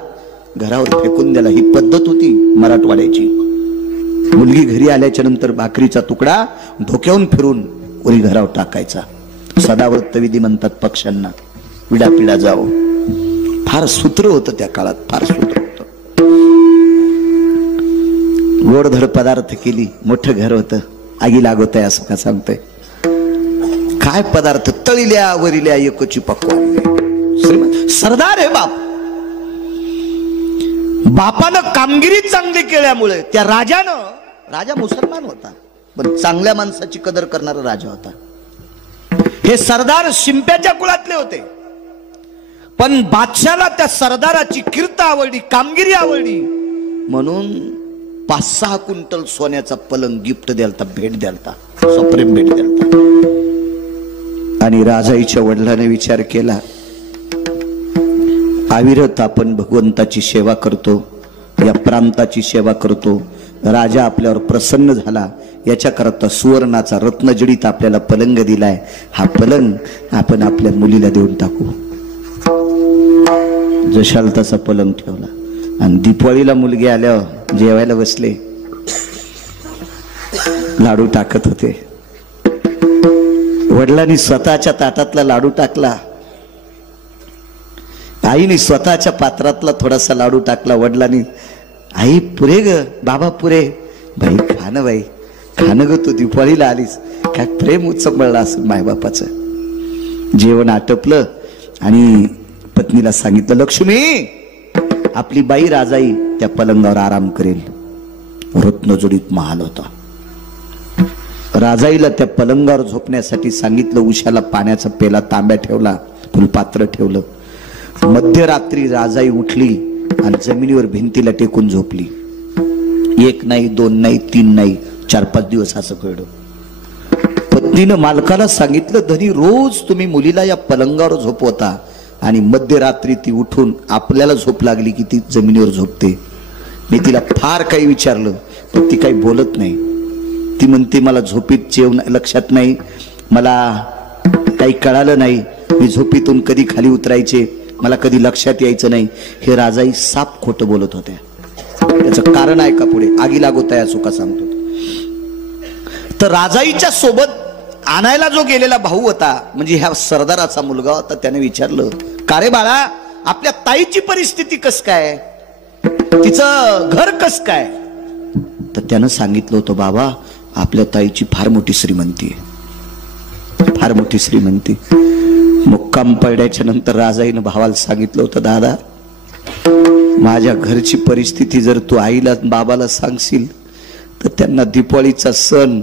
घरावर फेकून दिला. ही पद्धत होती मराठवाड्याची. मुलगी घरी आल्याच्या नंतर भाकरीचा तुकडा डोक्यावरून फिरून कोणी घरावर टाकायचा. सदाव्रत विधी म्हणतात पक्ष्यांना, विडापिडा जाओ. फार सूत्र होतं त्या काळात, फार सूत्र होतं. गोडधड पदार्थ केली. मोठं घर होतं, आगी लागत आहे असं का सांगतंय. काय पदार्थ, तळील्या वरिल्या एकोची पक्वान. श्रीमंत सरदार आहे बाप. बापानं कामगिरी चांगली केल्यामुळे त्या राजानं, राजा मुसलमान होता पण चांगल्या माणसाची कदर करणारा राजा होता. हे सरदार शिंप्याच्या कुळातले होते, पण बादशाला त्या सरदाराची कीर्त आवडली, कामगिरी आवडली, म्हणून 5-6 क्विंटल सोन्याचा पलंग गिफ्ट द्यालता, भेट द्यालता, सप्रेम भेट द्यालता. आणि राजाईच्या वडिलांनी विचार केला, अविरत आपण भगवंताची सेवा करतो, या प्रांताची सेवा करतो, राजा आपल्यावर प्रसन्न झाला, याच्याकरता सुवर्णाचा रत्नजडीत आपल्याला पलंग दिलाय, हा पलंग आपण आपल्या मुलीला देऊन टाकू. जशाल तसा पलंग ठेवला. आणि दिवाळीला मुलगी आल्यावर जेवायला बसले, लाडू टाकत होते. वडिलांनी स्वतःच्या ताटातला लाडू टाकला, आईने स्वतःच्या पात्रातला थोडासा लाडू टाकला. वडिलांनी, आई पुरे ग, बाबा पुरे. बाई खाणं, बाई खाणं ग, तू दिवाळीला आलीस, काय प्रेम उचंबळला असेल मायबापाचं. जेवण आटपलं आणि पत्नीला सांगितलं, लक्ष्मी आपली बाई राजाई त्या पलंगावर आराम करेल. रत्नजोडीत महाल होता. राजाईला त्या पलंगावर झोपण्यासाठी सांगितलं. उशाला पाण्याचा पेला, तांब्या ठेवला, फुलपात्र ठेवलं. मध्यरात्री राजाई उठली आणि जमिनीवर भिंतीला टेकून झोपली. 1 नाही, 2 नाही, 3 नाही, 4-5 दिवस असं घडलं. पत्नीनं मालकाला सांगितलं, धनी रोज तुम्ही मुलीला या पलंगावर झोपवता आणि मध्यरात्री ती उठून आपल्याला झोप लागली की ती जमिनीवर झोपते. मी तिला फार काही विचारलं पण ती काही बोलत नाही. ती म्हणते, मला झोपीत जेवण लक्षात नाही, मला काही कळालं नाही, मी झोपीतून कधी खाली उतरायचे, मला कधी लक्षात यायचं नाही. हे राजाई साप खोटं बोलत होत्या. त्याचं कारण आहे का पुढे, आगी लागोत आहे सुका सांगतो. तर राजाईच्या सोबत आणायला जो गेलेला भाऊ होता, म्हणजे ह्या सरदाराचा मुलगा होता, त्याने विचारलं, का रे बाळा, आपल्या ताईची परिस्थिती कस काय, तिचं घर कस काय. तर त्यानं सांगितलं होतं, बाबा आपल्या ताईची फार मोठी श्रीमंती आहे, फार मोठी श्रीमंती. मुक्काम पडल्याच्या नंतर राजाईनं भावाला सांगितलं होतं, दादा माझ्या घरची परिस्थिती जर तू आईला बाबाला सांगशील तर त्यांना दिवाळीचा सण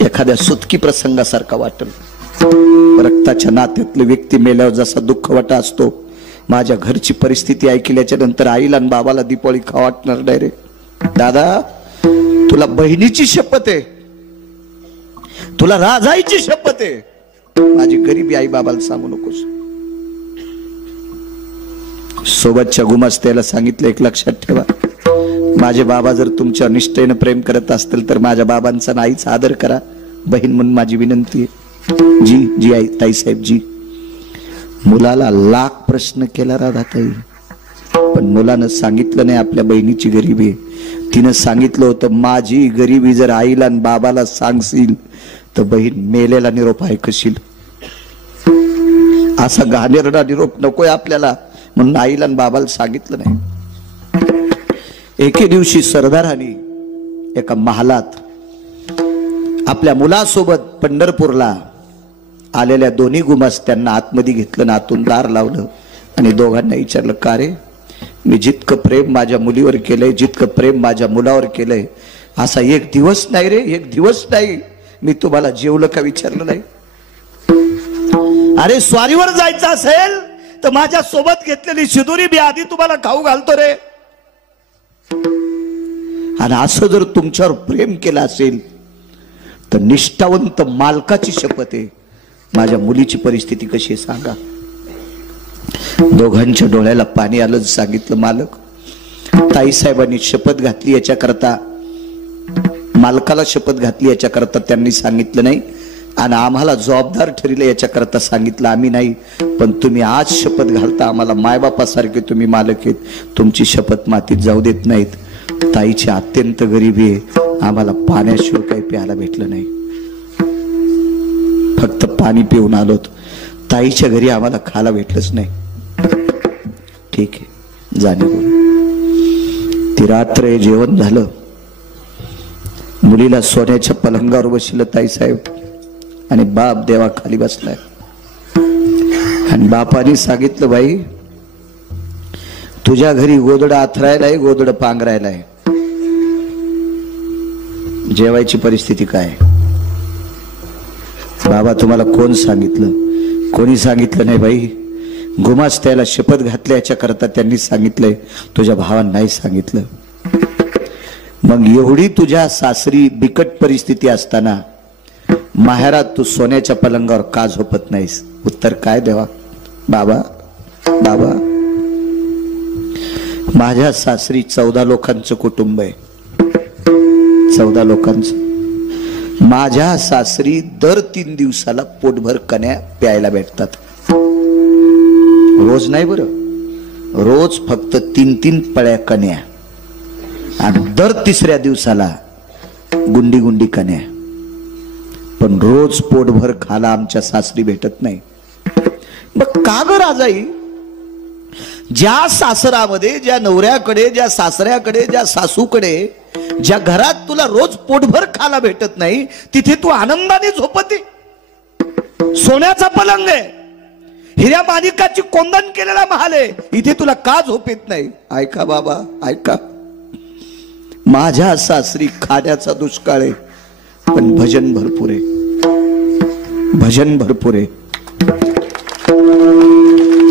एखाद्या सुतकी प्रसंगासारखा वाटेल. रक्ताच्या नात्यातले व्यक्ती मेल्यावर जसा दुःख वाटा असतो, माझ्या घरची परिस्थिती ऐकल्याच्या नंतर आईला आणि बाबाला दिवाळी खा वाटणार नाही रे. दादा तुला बहिणीची शपथ आहे, तुला राजाईची शपथ आहे, माझी गरीबी आई बाबाला सांगू नकोस. सोबतच्या गुमास्त्याला सांगितलं, एक लक्षात ठेवा, माझे बाबा जर तुमच्या निष्ठेनं प्रेम करत असतील तर माझ्या बाबांचा आईचा आदर करा. बहीण म्हणून माझी विनंती आहे. जी जी आई ताईसाहेब जी. मुलाला लाख प्रश्न केला राधाताई, पण मुलानं सांगितलं नाही आपल्या बहिणीची गरिबी. तिनं सांगितलं होतं, माझी गरिबी जर आईला आणि बाबाला सांगशील तर बहीण मेलेला निरोप ऐकशील. असा घाणेरडा निरोप नकोय आपल्याला, म्हणून आईला आणि बाबाला सांगितलं नाही. एके दिवशी सरदाराने एका महालात आपल्या मुलासोबत पंढरपूरला आलेल्या दोन्ही गुमास्त्यांना आतमध्ये घेतलं, आतून दार लावलं आणि दोघांना विचारलं, का रे, मी जितकं प्रेम माझ्या मुलीवर केलंय, जितकं प्रेम माझ्या मुलावर केलंय, असा एक दिवस नाही रे, एक दिवस नाही मी तुम्हाला जेवलं का विचारलं नाही. अरे स्वारीवर जायचं असेल तर माझ्या सोबत घेतलेली शिदोरी बी आधी तुम्हाला खाऊ घालतो रे. आणि असं जर तुमच्यावर प्रेम केलं असेल तर निष्ठावंत मालकाची शपथ आहे, माझ्या मुलीची परिस्थिती कशी आहे सांगा. दोघांच्या डोळ्याला पाणी आलं. सांगितलं, मालक ताईसाहेबांनी शपथ घातली याच्याकरता, मालकाला शपथ घातली याच्याकरता त्यांनी सांगितलं नाही, आणि आम्हाला जबाबदार ठरले याच्याकरता सांगितलं आम्ही नाही. पण तुम्ही आज शपथ घालता, आम्हाला मायबापासारखे तुम्ही मालक आहेत, तुमची शपथ मातीत जाऊ देत नाहीत. ताईची अत्यंत गरिबी आहे, आम्हाला पाण्याशिवाय काही प्यायला भेटलं नाही, फक्त पाणी पिऊन आलोत, ताईच्या घरी आम्हाला खायला भेटलंच नाही. ठीक आहे जाणे बोल. ती रात्र जेवण झालं, मुलीला सोन्याच्या पलंगावर बसलं ताईसाहेब, आणि बाप देवा खाली बसलाय. आणि बापाने सांगितलं, बाई तुझ्या घरी गोदड आथरायलाय, गोदड पांघरायलाय. जेवायची परिस्थिती काय? बाबा तुम्हाला कोण सांगितलं? कोणी सांगितलं नाही बाई. गुमास्त्याला शपथ घातल्याच्या करता त्यांनी सांगितलंय, तुझ्या भावानं नाही सांगितलं. मग एवढी तुझ्या सासरी बिकट परिस्थिती असताना माहेरात तू सोन्याच्या पलंगावर का झोपत नाहीस? उत्तर काय देवा? बाबा बाबा माझ्या सासरी 14 लोकांचं कुटुंब आहे. 14 लोकांचं. माझ्या सासरी दर 3 दिवसाला पोटभर कन्या प्यायला भेटतात. रोज नाही बरं, रोज फक्त 3-3 पळ्या कन्या आणि दर 3ऱ्या दिवसाला गुंडी गुंडी कन्या. पण रोज पोटभर खाला आमच्या सासरी भेटत नाही. मग का ग राजाई? ज्या सासरामध्ये, ज्या नवऱ्याकडे, ज्या सासऱ्याकडे, ज्या सासूकडे, ज्या घरात तुला रोज पोटभर खाला भेटत नाही, तिथे तू आनंदाने झोपते. सोन्याचा पलंग आहे, हिऱ्या माणिकाची कोंदण केलेला महाल आहे, इथे तुला का झोप येत नाही? ऐका बाबा ऐका, माझ्या सासरी खाण्याचा दुष्काळ आहे, पण भजन भरपूर आहे. भजन भरपूर आहे.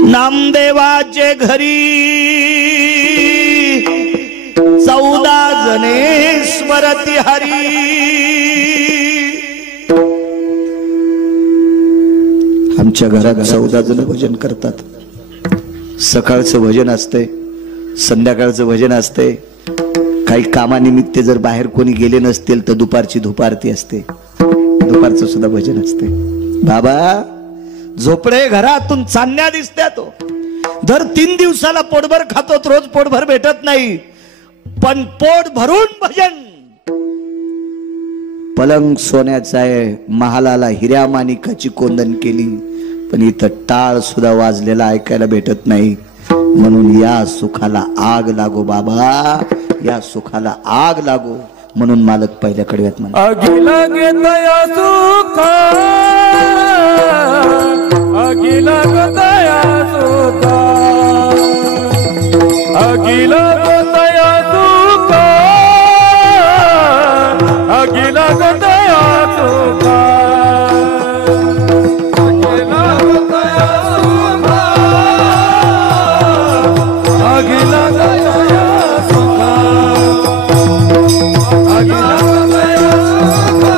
नामदेवाचे घरी 14 जणे स्मरती हरी. आमच्या घरात 14 जण भजन करतात. सकाळचं भजन असतंय, संध्याकाळचं भजन असतंय. काही कामानिमित्त जर बाहेर कोणी गेले नसतील तर दुपारची धुपारती असते, दुपारचं सुद्धा भजन असते. बाबा झोपडे घरातून चांदण्या दिसत्या. तो दर 3 दिवसाला पोटभर खातो, रोज पोटभर भेटत नाही, पण पोट भरून भजन. पलंग सोन्याचा आहे, महालाला हिऱ्या माणिकाची कोंदण केली, पण इथं टाळ सुद्धा वाजलेला ऐकायला भेटत नाही. म्हणून या सुखाला आग लागो बाबा, या सुखाला आग लागो. म्हणून मालक पहिल्या कडव्यात म्हणा, अगिला घेतया सुखा, अगिला घेतया सुखा, अगिला घेतया सुखा, अगिला घेतया सुखा, अगिला घेतया सुखा, अगिला घेतया सुखा, अगिला घेतया सुखा,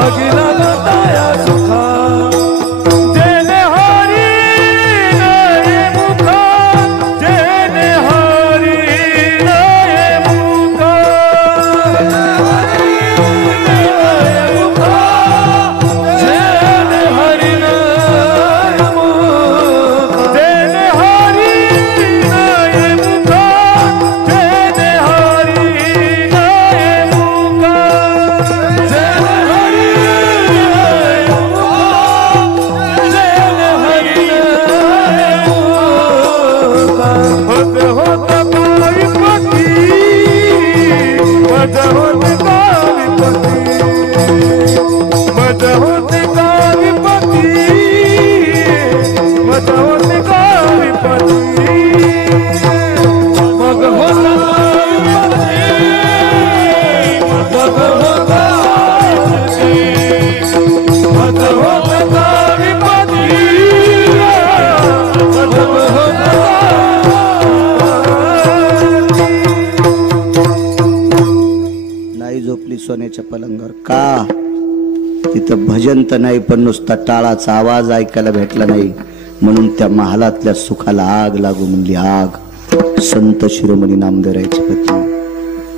अगिला घेतया सुखा. जेने हरी नये मुखा, जेने हरी नये मुखा, नये मुखा, जेने हरी नये मुखा, जेने हरी नये मुखा, जेने हरी नये मुखा, जेने हरी नये मुखा, जेने हरी नये मुखा. होत होत काळीपती, मज होत काळीपती, मज होत काळीपती, मज होत काळीपती, मग होत काळीपती, मग होत काळीपती, मग होत काळीपती, मग होत नाही झोपली सोन्याच्या पलंगावर का? तिथं भजन तर नाही, पण नुसता टाळाचा आवाज ऐकायला भेटला नाही. म्हणून त्या महालातल्या सुखाला आग लागू म्हणली आग. संत शिरोमणी नामदेवरायची पत्नी,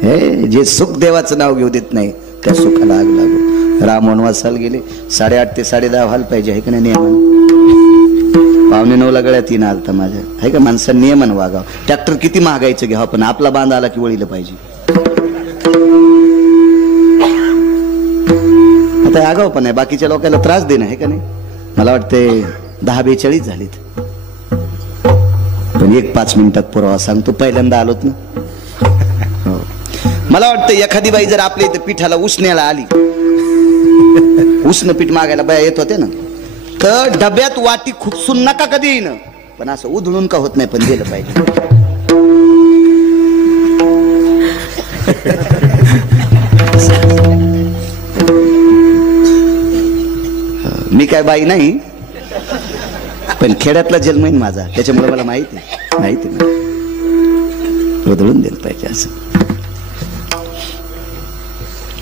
हे जे सुख देवाचं नाव घेऊ देत नाही, त्या सुखाला आग लागू. राम वनवासाला गेले, 8:30 ते 10:30 व्हायला पाहिजे, आहे का नाही नियमन? 8:45 गळ्यात येणं आलता माझ्या, आहे का? माणसानं नियमन वागावं. ट्रॅक्टर किती महागायचं घ्यावं, पण आपला बांध आला की वळीला पाहिजे. आता आगाव पण आहे, बाकीच्या लोकांना त्रास देणं, आहे का नाही? मला वाटते 10:42 झालीत, पण 5 मिनिटात पुरावा सांगतो. पहिल्यांदा आलोत ना. हो. मला वाटतं एखादी बाई जर आपल्या इथं पिठाला उसण्याला आली, उष्ण पीठ मागायला बाया येत होते ना, तर डब्यात वाटी खुपसून नका कधी येईन, पण असं उधळून का होत नाही, पण दिलं पाहिजे. मी काय बाई नाही, पण खेड्यातला जन्म आहे माझा, त्याच्यामुळे मला माहिती नाही उधळून दिलं पाहिजे. असं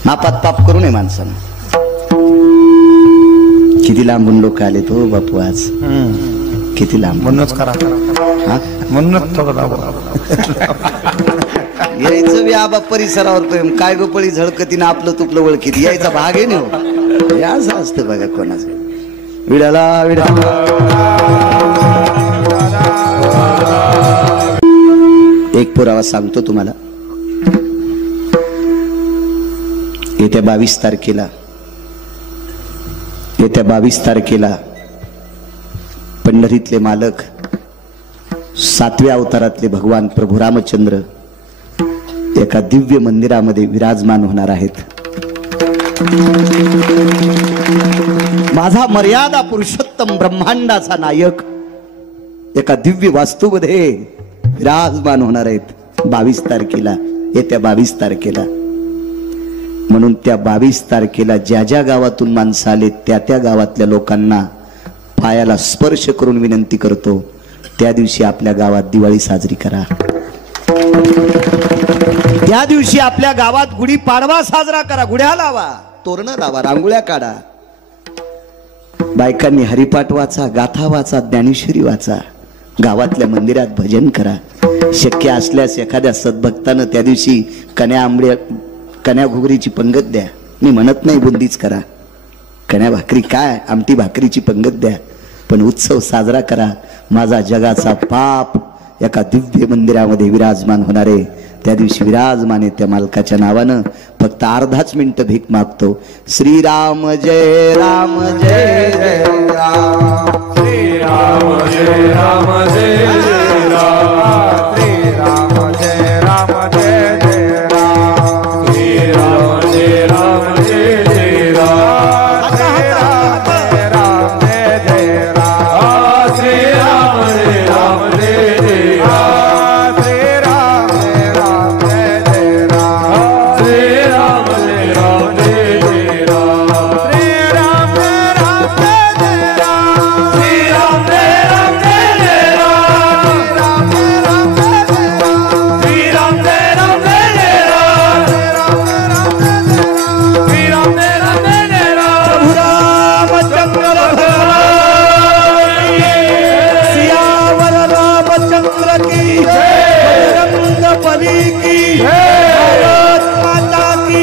मापात पाप करू नये माणसानं. किती लांबून लोक आले तो बापू आज, किती लांब. म्हणूनच करा, म्हणूनच यायचं बी आबा परिसरावर प्रेम, काय गो पळी झळकतीनं आपलं तुपलं ओळखीत यायचा भाग आहे ना. हे असं असतं बघा कोणाचं. विडाला एक पुरावा सांगतो तुम्हाला. येत्या 22 तारखेला पंढरीतले मालक, 7व्या अवतारातले भगवान प्रभू रामचंद्र एका दिव्य मंदिरामध्ये विराजमान होणार आहेत. माझा मर्यादा पुरुषोत्तम ब्रह्मांडाचा नायक एका दिव्य वास्तूमध्ये विराजमान होणार आहेत 22 तारखेला, येत्या 22 तारखेला. म्हणून त्या 22 तारखेला ज्या ज्या गावातून माणसं आले त्या त्या गावातल्या लोकांना पायाला स्पर्श करून विनंती करतो, त्या दिवशी आपल्या गावात दिवाळी साजरी करा. त्या दिवशी आपल्या गावात गुढीपाडवा साजरा करा. गुढ्या लावा, तोरणं लावा, रांगोळ्या काढा. बायकांनी हरिपाठ वाचा, गाथा वाचा, ज्ञानेश्वरी वाचा. गावातल्या मंदिरात भजन करा. शक्य असल्यास एखाद्या सद्भक्तानं त्या दिवशी कण्या घुगरीची पंगत द्या. मी म्हणत नाही बुंदीच करा, कण्या भाकरी काय, आमटी भाकरीची पंगत द्या, पण उत्सव साजरा करा. माझा जगाचा बाप एका दिव्य मंदिरामध्ये विराजमान होणारे त्या दिवशी विराजमान आहे. त्या मालकाच्या नावानं फक्त अर्धाच मिनिट भीक मागतो. श्रीराम जय राम जय जय राम, श्रीराम जय राम जय जय राम, श्रीराम जय राम जय जय राम, श्रीराम जय राम जय जय राम, राम जय जय राम, श्रीराम जय राम जय जय राम, श्रीराम जय राम जय जय राम, श्रीराम जय राम जय जय राम, श्रीराम जय राम जय जय राम, श्रीराम जय राम जय जय राम, श्रीराम जय राम जय जय राम, श्रीराम जय राम जय जय राम, रामचंद्र सियावर रामचंद्र की बजरंग बली की भारत माता की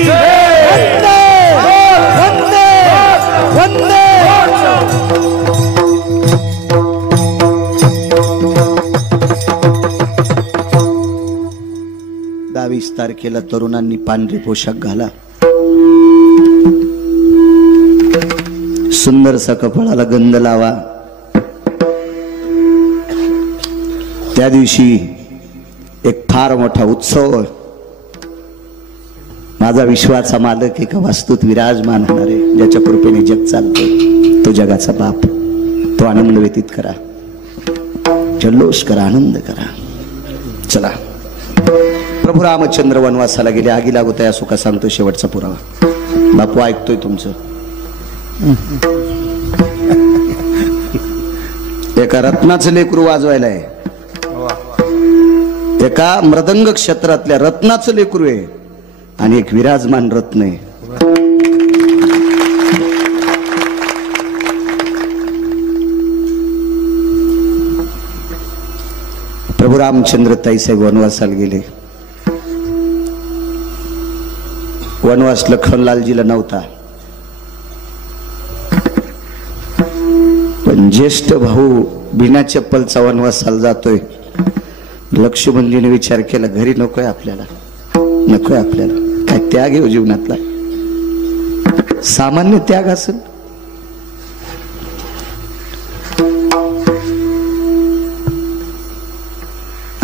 वंदे वंदे वंदे. 22 तारखेला तरुणांनी पांढरे पोशाख घाला. सुंदरसा कपाळाला गंध लावा. त्या दिवशी एक फार मोठा उत्सव माझा विश्वाचा मालक एका वास्तूत विराजमान होणार आहे. ज्याच्या कृपेने जग चालतं तो जगाचा बाप. तो आनंद व्यतीत करा, जल्लोष करा, आनंद करा. चला. प्रभू रामचंद्र वनवासाला गेले. आगी लागू या सुखा सांगतो शेवटचा पुरावा. बापू ऐकतोय तुमचं. एका रत्नाचं लेकरू वाजवायला आहे. एका मृदंग क्षेत्रातल्या रत्नाचं लेकरू आहे आणि एक विराजमान रत्न आहे. प्रभू रामचंद्र ताईसाहेब वनवासाला गेले. वनवास लखनलालजीला नव्हता, पण ज्येष्ठ भाऊ बिना चप्पलचा वनवासाला जातोय. लक्ष्मणजीने विचार केला, घरी नकोय आपल्याला, नकोय आपल्याला. काय त्याग आहे जीवनातला? सामान्य त्याग असेल.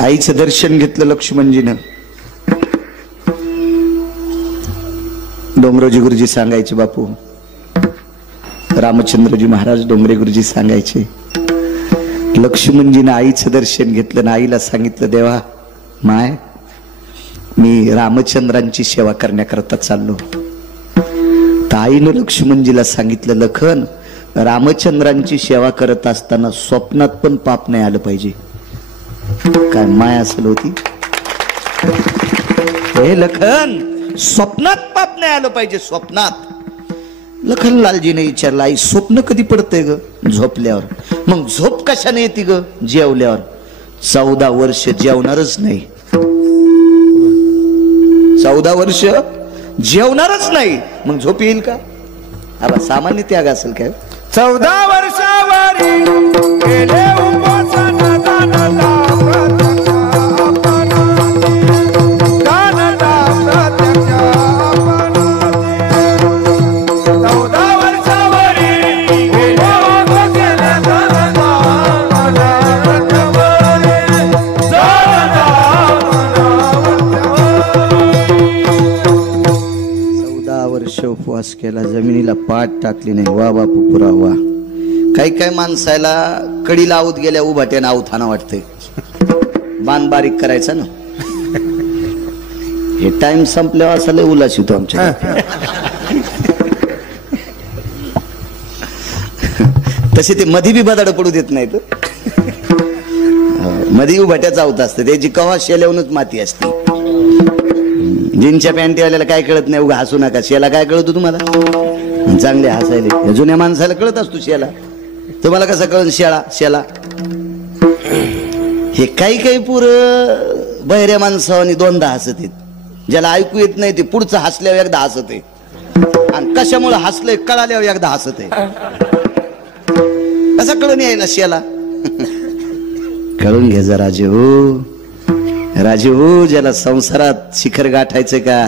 आईचं दर्शन घेतलं लक्ष्मणजीनं. डोंगरोजी गुरुजी सांगायचे, बापू रामचंद्रजी महाराज डोंगरे गुरुजी सांगायचे, लक्ष्मणजीनं आईचं दर्शन घेतलं ना आईला सांगितलं, देवा माय मी रामचंद्रांची सेवा करण्याकरता चाललो. तर आईनं लक्ष्मणजीला सांगितलं, लखन रामचंद्रांची सेवा करत असताना स्वप्नात पण पाप नाही आलं पाहिजे. काय माय असेल होती हे लखन, स्वप्नात पाप नाही आलं पाहिजे, स्वप्नात. लखनलालजीने विचारलं, आई स्वप्न कधी पडतंय ग? झोपल्यावर. मग झोप कशाने येते ग? जेवल्यावर. 14 वर्ष जेवणारच नाही, 14 वर्ष जेवणारच नाही, मग झोप येईल का? हा सामान्य त्याग असेल काय? 14 वर्षावरी केले उपोषण दानता प्रत्यक्ष अपनाते, दानता प्रत्यक्ष अपनाते. 14 वर्षावरी केले उपोषण दानता मनावरती, दानता मनावरती. 14 वर्ष उपवास केला, जमिनीला पाठ टाकली नाही. वा बापू पुरा वा. काही काही माणसाला कडी लावत गेल्या उभाट्यानं आवथाना वाटते. बाण बारीक करायचा ना. हे टाइम संपल्यावर असं लय उल्हास होतो आमच्या. तसे ते मधी बी बदाड पडू देत नाहीत. मधी उभाट्याच आवत असते, त्याची कवा शेल्यावूनच माती असते. जीनच्या पॅन्टीवाल्याला काय कळत नाही, उगा हसू नका. शेला काय कळतो तुम्हाला? चांगले हसायले. जुन्या माणसाला कळत असतो शेला, तुम्हाला कसं कळत शेळा शेला? हे काही काही पुर बहिऱ्या माणसावानी दोनदा हसत आहेत. ज्याला ऐकू येत नाही ते पुढचं हसल्यावर एकदा हसत आहे, आणि कशामुळे हसलंय कळाल्यावर एकदा हसत आहे. कसं कळून यायला शेला? कळून घे जरा राजू, ज्याला संसारात शिखर गाठायचं का,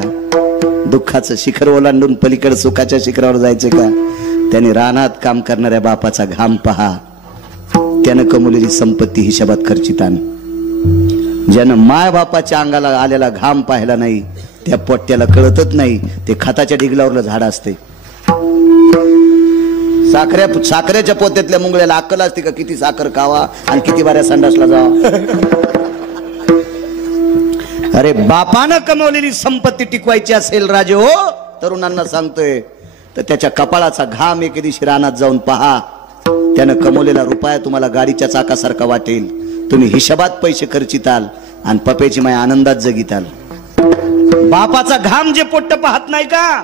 दुःखाचं शिखर ओलांडून पलीकडे सुखाच्या शिखरावर जायचं का, त्याने रानात काम करणाऱ्या बापाचा घाम पहा. त्यानं कमवलेली संपत्ती हिशोबात खर्चित आण. ज्यानं माय बापाच्या अंगाला आलेला घाम पाहिला नाही, त्या पोट्याला कळतच नाही ते खताच्या ढिगलावरलं झाड असते. साखरेच्या पोत्यातल्या मुंगळ्याला अक्कल असते का किती साखर खावा आणि किती बाऱ्या संडासला जावा? अरे बापानं कमवलेली संपत्ती टिकवायची असेल राजे हो, तरुणांना सांगतोय, तर त्याच्या कपाळाचा घाम एके दिवशी रानात जाऊन पहा. त्यानं कमवलेला रुपया तुम्हाला गाडीच्या चाकासारखा वाटेल. तुम्ही हिशोबात पैसे खर्चिताल आणि पप्याची माय आनंदात जगिताल. बापाचा घाम जे पोट्ट पाहत नाही का,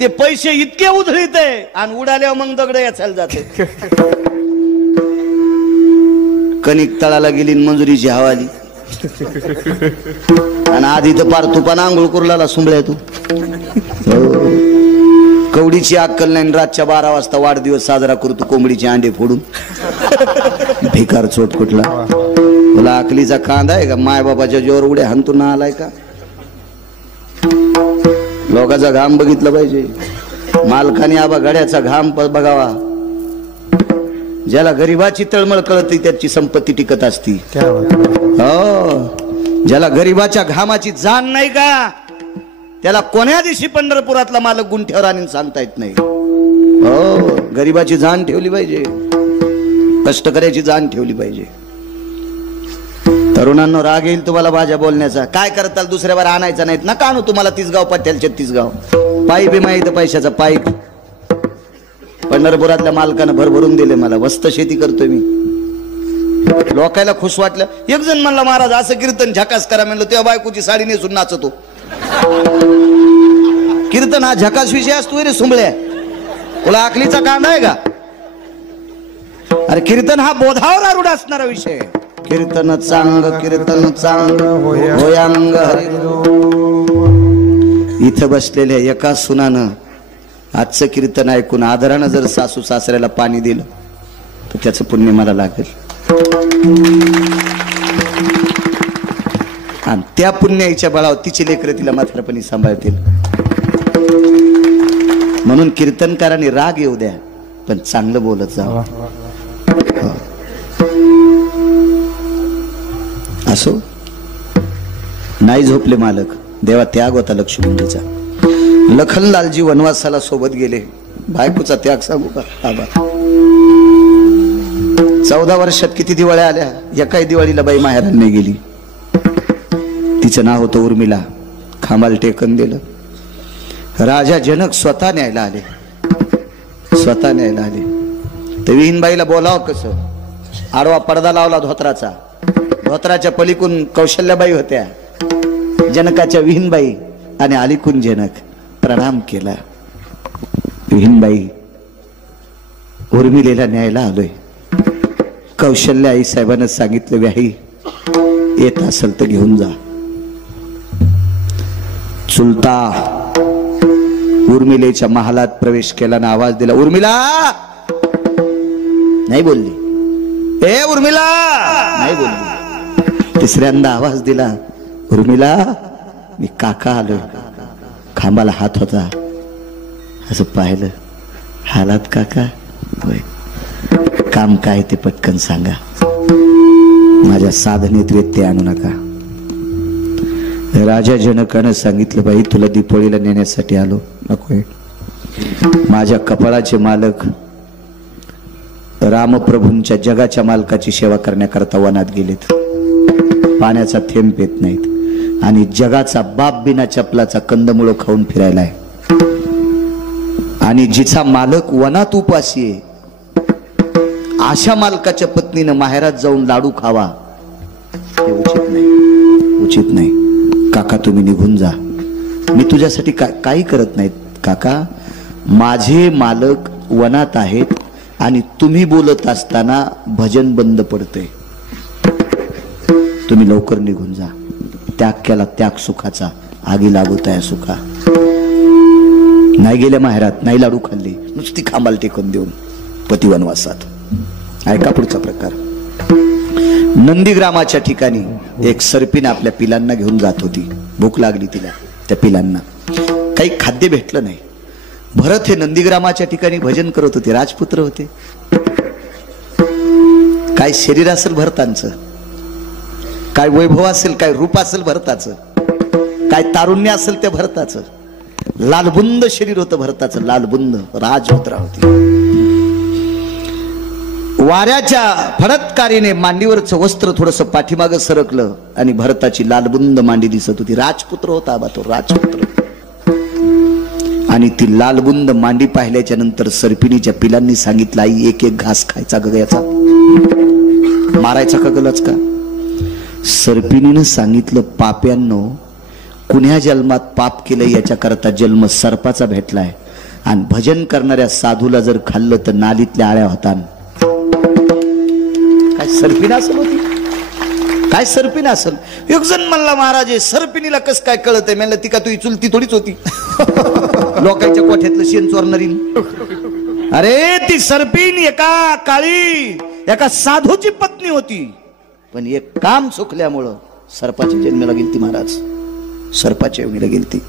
ते पैसे इतके उधळीते आणि उडाल्यावर मग दगड याचायला जाते. कणिक तळाला गेली मंजुरीची हवाली, आणि आधी तर पार तुपाना आंघोळ कुरलाला सुंबळ्या तू. कवडीची अक्कल नाही, रातच्या 12 वाजता वाढदिवस साजरा करतो कोंबडीचे अंडे फोडून. भिकार चोट कुठला? तुला अकलीचा कांदा आहे का? माय बाबाच्या जोर उड्या हंतून ना आलाय का? लोकांचा घाम बघितला पाहिजे. मालकाने आबा गड्याचा घाम बघावा. ज्याला गरीबाची तळमळ कळते त्याची संपत्ती टिकत असती. हो, ज्याला गरीबाच्या घामाची जाण नाही का, त्याला कोण्या दिवशी पंढरपुरातला मालक गुंठ्यावर आणून सांगता येत नाही. हो, गरीबाची जाण ठेवली पाहिजे, कष्टकऱ्याची जाण ठेवली पाहिजे. तरुणांनो, राग येईल तुम्हाला माझ्या बोलण्याचा. काय करताल? दुसऱ्या बार आणायचा नाहीत ना, का आणू तुम्हाला 30 गाव पट्ट्याल 36 गाव पाईप माहिती पैशाचा पाईप. पंढरपुरातल्या मालकानं भरभरून दिले मला. वस्त शेती करतोय मी. लोकायला खुश वाटलं. एक जण म्हणला, महाराज असं कीर्तन झकास करा. म्हणलं तेव्हा बायकोची साडी नेसून नाचतो. कीर्तन हा झकास विषय असतो रे सुंबळ्या. तुला अकलीचा कांदा आहे का? अरे कीर्तन हा बोधावर आरूढ असणारा विषय. कीर्तन चांग होयांग. इथं बसलेल्या एका सुनानं आजचं कीर्तन ऐकून आदरानं जर सासू सासऱ्याला पाणी दिलं तर त्याचं पुण्य मला लागेल. आणि त्या पुण्याच्या बळावर तिची लेकरं तिला म्हातारपणी सांभाळतील. म्हणून कीर्तनकारांनी राग येऊ द्या, पण चांगलं बोलत जा. असो, नाही झोपले मालक. देवा त्याग होता लक्ष्मणजीचा. लखनलालजी वनवासाला सोबत गेले. बायकोचा त्याग सांगू का? आबा 14 वर्षात किती दिवाळ्या आल्या, एकाही दिवाळीला बाई माहेराला नाही गेली. तिचं नाव होतं उर्मिला. खांबाला टेकन दिलं. राजा जनक स्वतः न्यायला आले. तर विहीनबाईला बोलावं कसं? आडवा पडदा लावला धोत्राचा. धोत्राच्या पलीकून कौशल्याबाई होत्या, जनकाच्या विहीनबाई, आणि अलीकून जनक. प्रणाम केला. विहीनबाई, उर्मिलेला न्यायला आलोय. कौशल्या आई साहेबांना सांगितलं, व्याही येत असेल तर घेऊन जा. चुलता उर्मिलेच्या महालात प्रवेश केला ना आवाज दिला, उर्मिला. नाही बोलली. ए उर्मिला, नाही बोलली. तिसऱ्यांदा आवाज दिला, उर्मिला, मी काका आलोय. खांबाला हात होता. असं पाहिलं, हालात काका? होय. काम काय ते पटकन सांगा, माझ्या साधनेत व्यत्यय आणू नका. राजा जनकानं सांगितलं, बाई तुला दीपोळीला नेण्यासाठी आलो. नकोय. माझ्या कपाळाचे मालक रामप्रभूंच्या जगाच्या मालकाची सेवा करण्याकरता वनात गेलेत. पाण्याचा थेंब पेत नाहीत आणि जगाचा बाप बिना चपलाचा कंदमुळं खाऊन फिरायलाय. आणि जिचा मालक वनात उपाशी आहे, अशा मालकाच्या पत्नीनं माहेरात जाऊन लाडू खावा, हे उचित नाही, उचित नाही. काका तुम्ही निघून जा. मी तुझ्यासाठी काही करत नाहीत काका. माझे मालक वनात आहेत आणि तुम्ही बोलत असताना भजन बंद पडतंय. तुम्ही लवकर निघून जा. त्याग केला त्याग सुखाचा, आगी लागत आहे सुखा. नाही गेल्या माहेरात, नाही लाडू खाल्ली, नुसती खांबाला टेकून देऊन पती वनवासात. ऐका पुढचा प्रकार. नंदीग्रामाच्या ठिकाणी एक सर्पीन आपल्या पिलांना घेऊन जात होती. भूक लागली तिला. त्या पिलांना काही खाद्य भेटलं नाही. भरत हे नंदीग्रामाच्या ठिकाणी भजन करत होते. राजपुत्र होते. काय शरीर असेल भरतांचं, काय वैभव असेल, काय रूप असेल भरताचं, काय तारुण्य असेल त्या भरताचं. लालबुंद शरीर होतं भरताचं, लालबुंद. राजमुद्रा होती. वाऱ्याच्या फडतकारीने मांडीवरचं वस्त्र थोडस पाठीमागं सरकलं आणि भरताची लालबुंद मांडी दिसत होती. राजपुत्र होता बा तो, राजपुत्र. आणि ती लालबुंद मांडी पाहिल्याच्या नंतर सर्पिणीच्या पिलांनी सांगितलं, आई एक एक घास खायचा ग याचा, मारायचा का गलच का? सर्पिणीनं सांगितलं, पाप्यांनो, कुण्या जन्मात पाप केलं याच्या करता जन्म सर्पाचा भेटलाय. आणि भजन करणाऱ्या साधूला जर खाल्लं तर नालीतल्या आळ्या होता. काय सर्पिण असेल होती? काय सर्पिण असेल? एक जण म्हणला, महाराज सर्पिणीला कस काय कळत आहे? म्हणलं, ती का तुझी चुलती थोडीच होती, लोकांच्या कोठ्यातलं शेण चोरणारी. अरे ती सर्पिण एका काळी एका साधूची पत्नी होती. पण एक काम चुकल्यामुळं सर्पाची जन्माला गेलती महाराज. सर्पाच्या योनीला गेलती.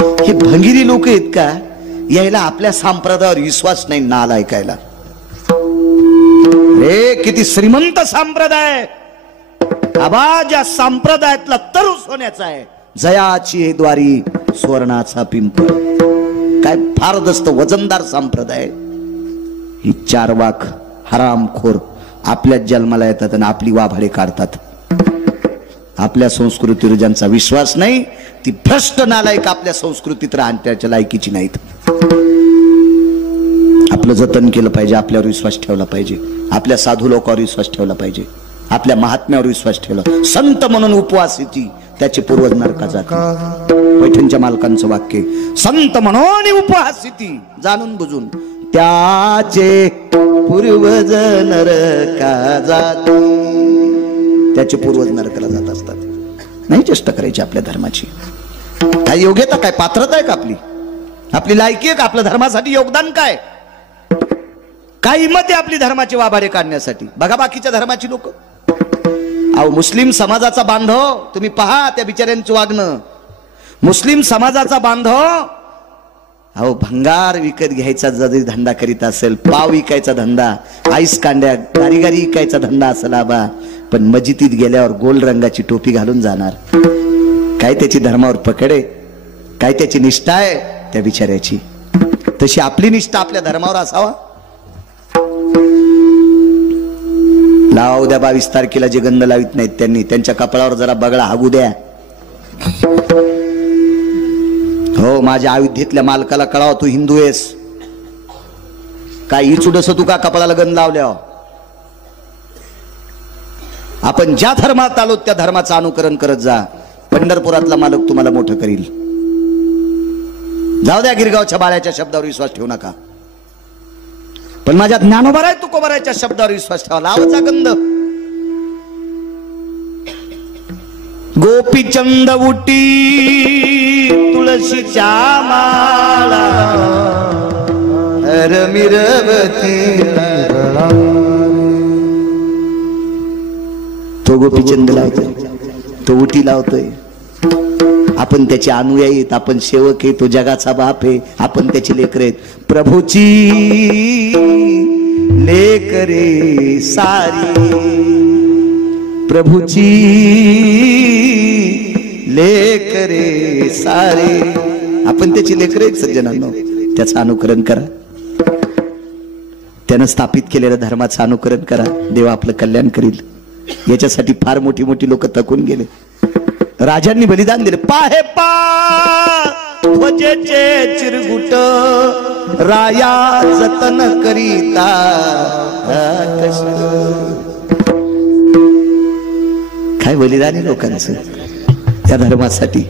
हे भंगिरी लोक आहेत का? यायला आपल्या संप्रदायावर विश्वास नाही. नाल ऐकायला रे किती श्रीमंत संप्रदाय. आवाज या संप्रदायातला तरु सोन्याचा आहे. जयाची हे द्वारी सुवर्णाचा पिंपळ. काय फार दस्त वजनदार संप्रदाय. ही चारवाक हरामखोर आपल्याच जन्माला येतात आणि आपली वाभाडे काढतात. आपल्या संस्कृतीवर ज्यांचा विश्वास नाही ती भ्रष्ट नालायक आपल्या संस्कृतीत राहण्याच्या लायकीची नाहीत. आपलं जतन केलं पाहिजे. आपल्यावर विश्वास ठेवला पाहिजे. आपल्या साधू लोकांवर विश्वास ठेवला पाहिजे. आपल्या महात्म्यावर विश्वास ठेवला. संत म्हणून उपवास येते, त्याचे पूर्वज नरकात जाते. पैठणच्या मालकांचं वाक्य, संत म्हणून उपवास येते, जाणून बुजून त्याचे पूर्वज नरका जाते. त्याचे पूर्वज नरकाला जात असतात. नाही चेष्टा करायची आपल्या धर्माची. काय योग्यता, काय पात्रता आहे का आपली? आपली लायकी आहे का? आपल्या धर्मासाठी योगदान काय? काय हिंमत आहे आपली धर्माचे वाभाडे काढण्यासाठी? बघा बाकीच्या धर्माची लोक. अहो मुस्लिम समाजाचा बांधव तुम्ही पहा त्या बिचाऱ्यांचं वागणं. मुस्लिम समाजाचा बांधव अहो भंगार विकत घ्यायचा जरी धंदा करीत असेल, पाव विकायचा धंदा, आईस कांड्या कारिगारी विकायचा धंदा असेल आबा, पण मस्जिदीत गेल्यावर गोल रंगाची टोपी घालून जाणार. काय त्याची धर्मावर पकड आहे? काय त्याची निष्ठा आहे त्या बिचाऱ्याची? तशी आपली निष्ठा आपल्या धर्मावर असावा. लावा उद्या 22 तारखेला जे गंध लावित नाहीत त्यांनी त्यांच्या कपाळावर जरा बगळा हागू द्या. हो, माझ्या अयोध्येतल्या मालकाला कळाव तू हिंदू आहेस काय इचुडस तू का कपाळाला गंध लावल्या. आपण ज्या धर्मात आलो त्या धर्माचं अनुकरण करत जा. पंढरपुरातला मालक तुम्हाला मोठं करील. जाऊ द्या गिरगावच्या बाळ्याच्या शब्दावर विश्वास ठेवू नका, पण माझ्या ज्ञानोबाराय तुकोबारायच्या शब्दावर विश्वास ठेवा. लावचा गंध. गोपीचंद उटी तुळशीच्या माळा मिरवती. तो गोपीचंद लावतोय, तो उटी लावतोय. आपण त्याचे अनुयायी आहेत, आपण सेवक आहे. तो जगाचा बाप आहे, आपण त्याचे लेकर आहेत. प्रभूची लेकरे सारी, प्रभूची लेकरे सारे. आपण त्याची लेकर आहेत सज्जनांनो. त्याचं अनुकरण करा. त्यानं स्थापित केलेल्या धर्माचं अनुकरण करा. देव आपलं कल्याण करील. याच्यासाठी फार मोठी मोठी लोक थकून गेले. राजांनी बलिदान दिले. पाहे ध्वजेचे चिरगुट राया जतन करीता. काय बलिदान आहे लोकांचं या धर्मासाठी.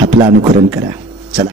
आपलं अनुकरण करा.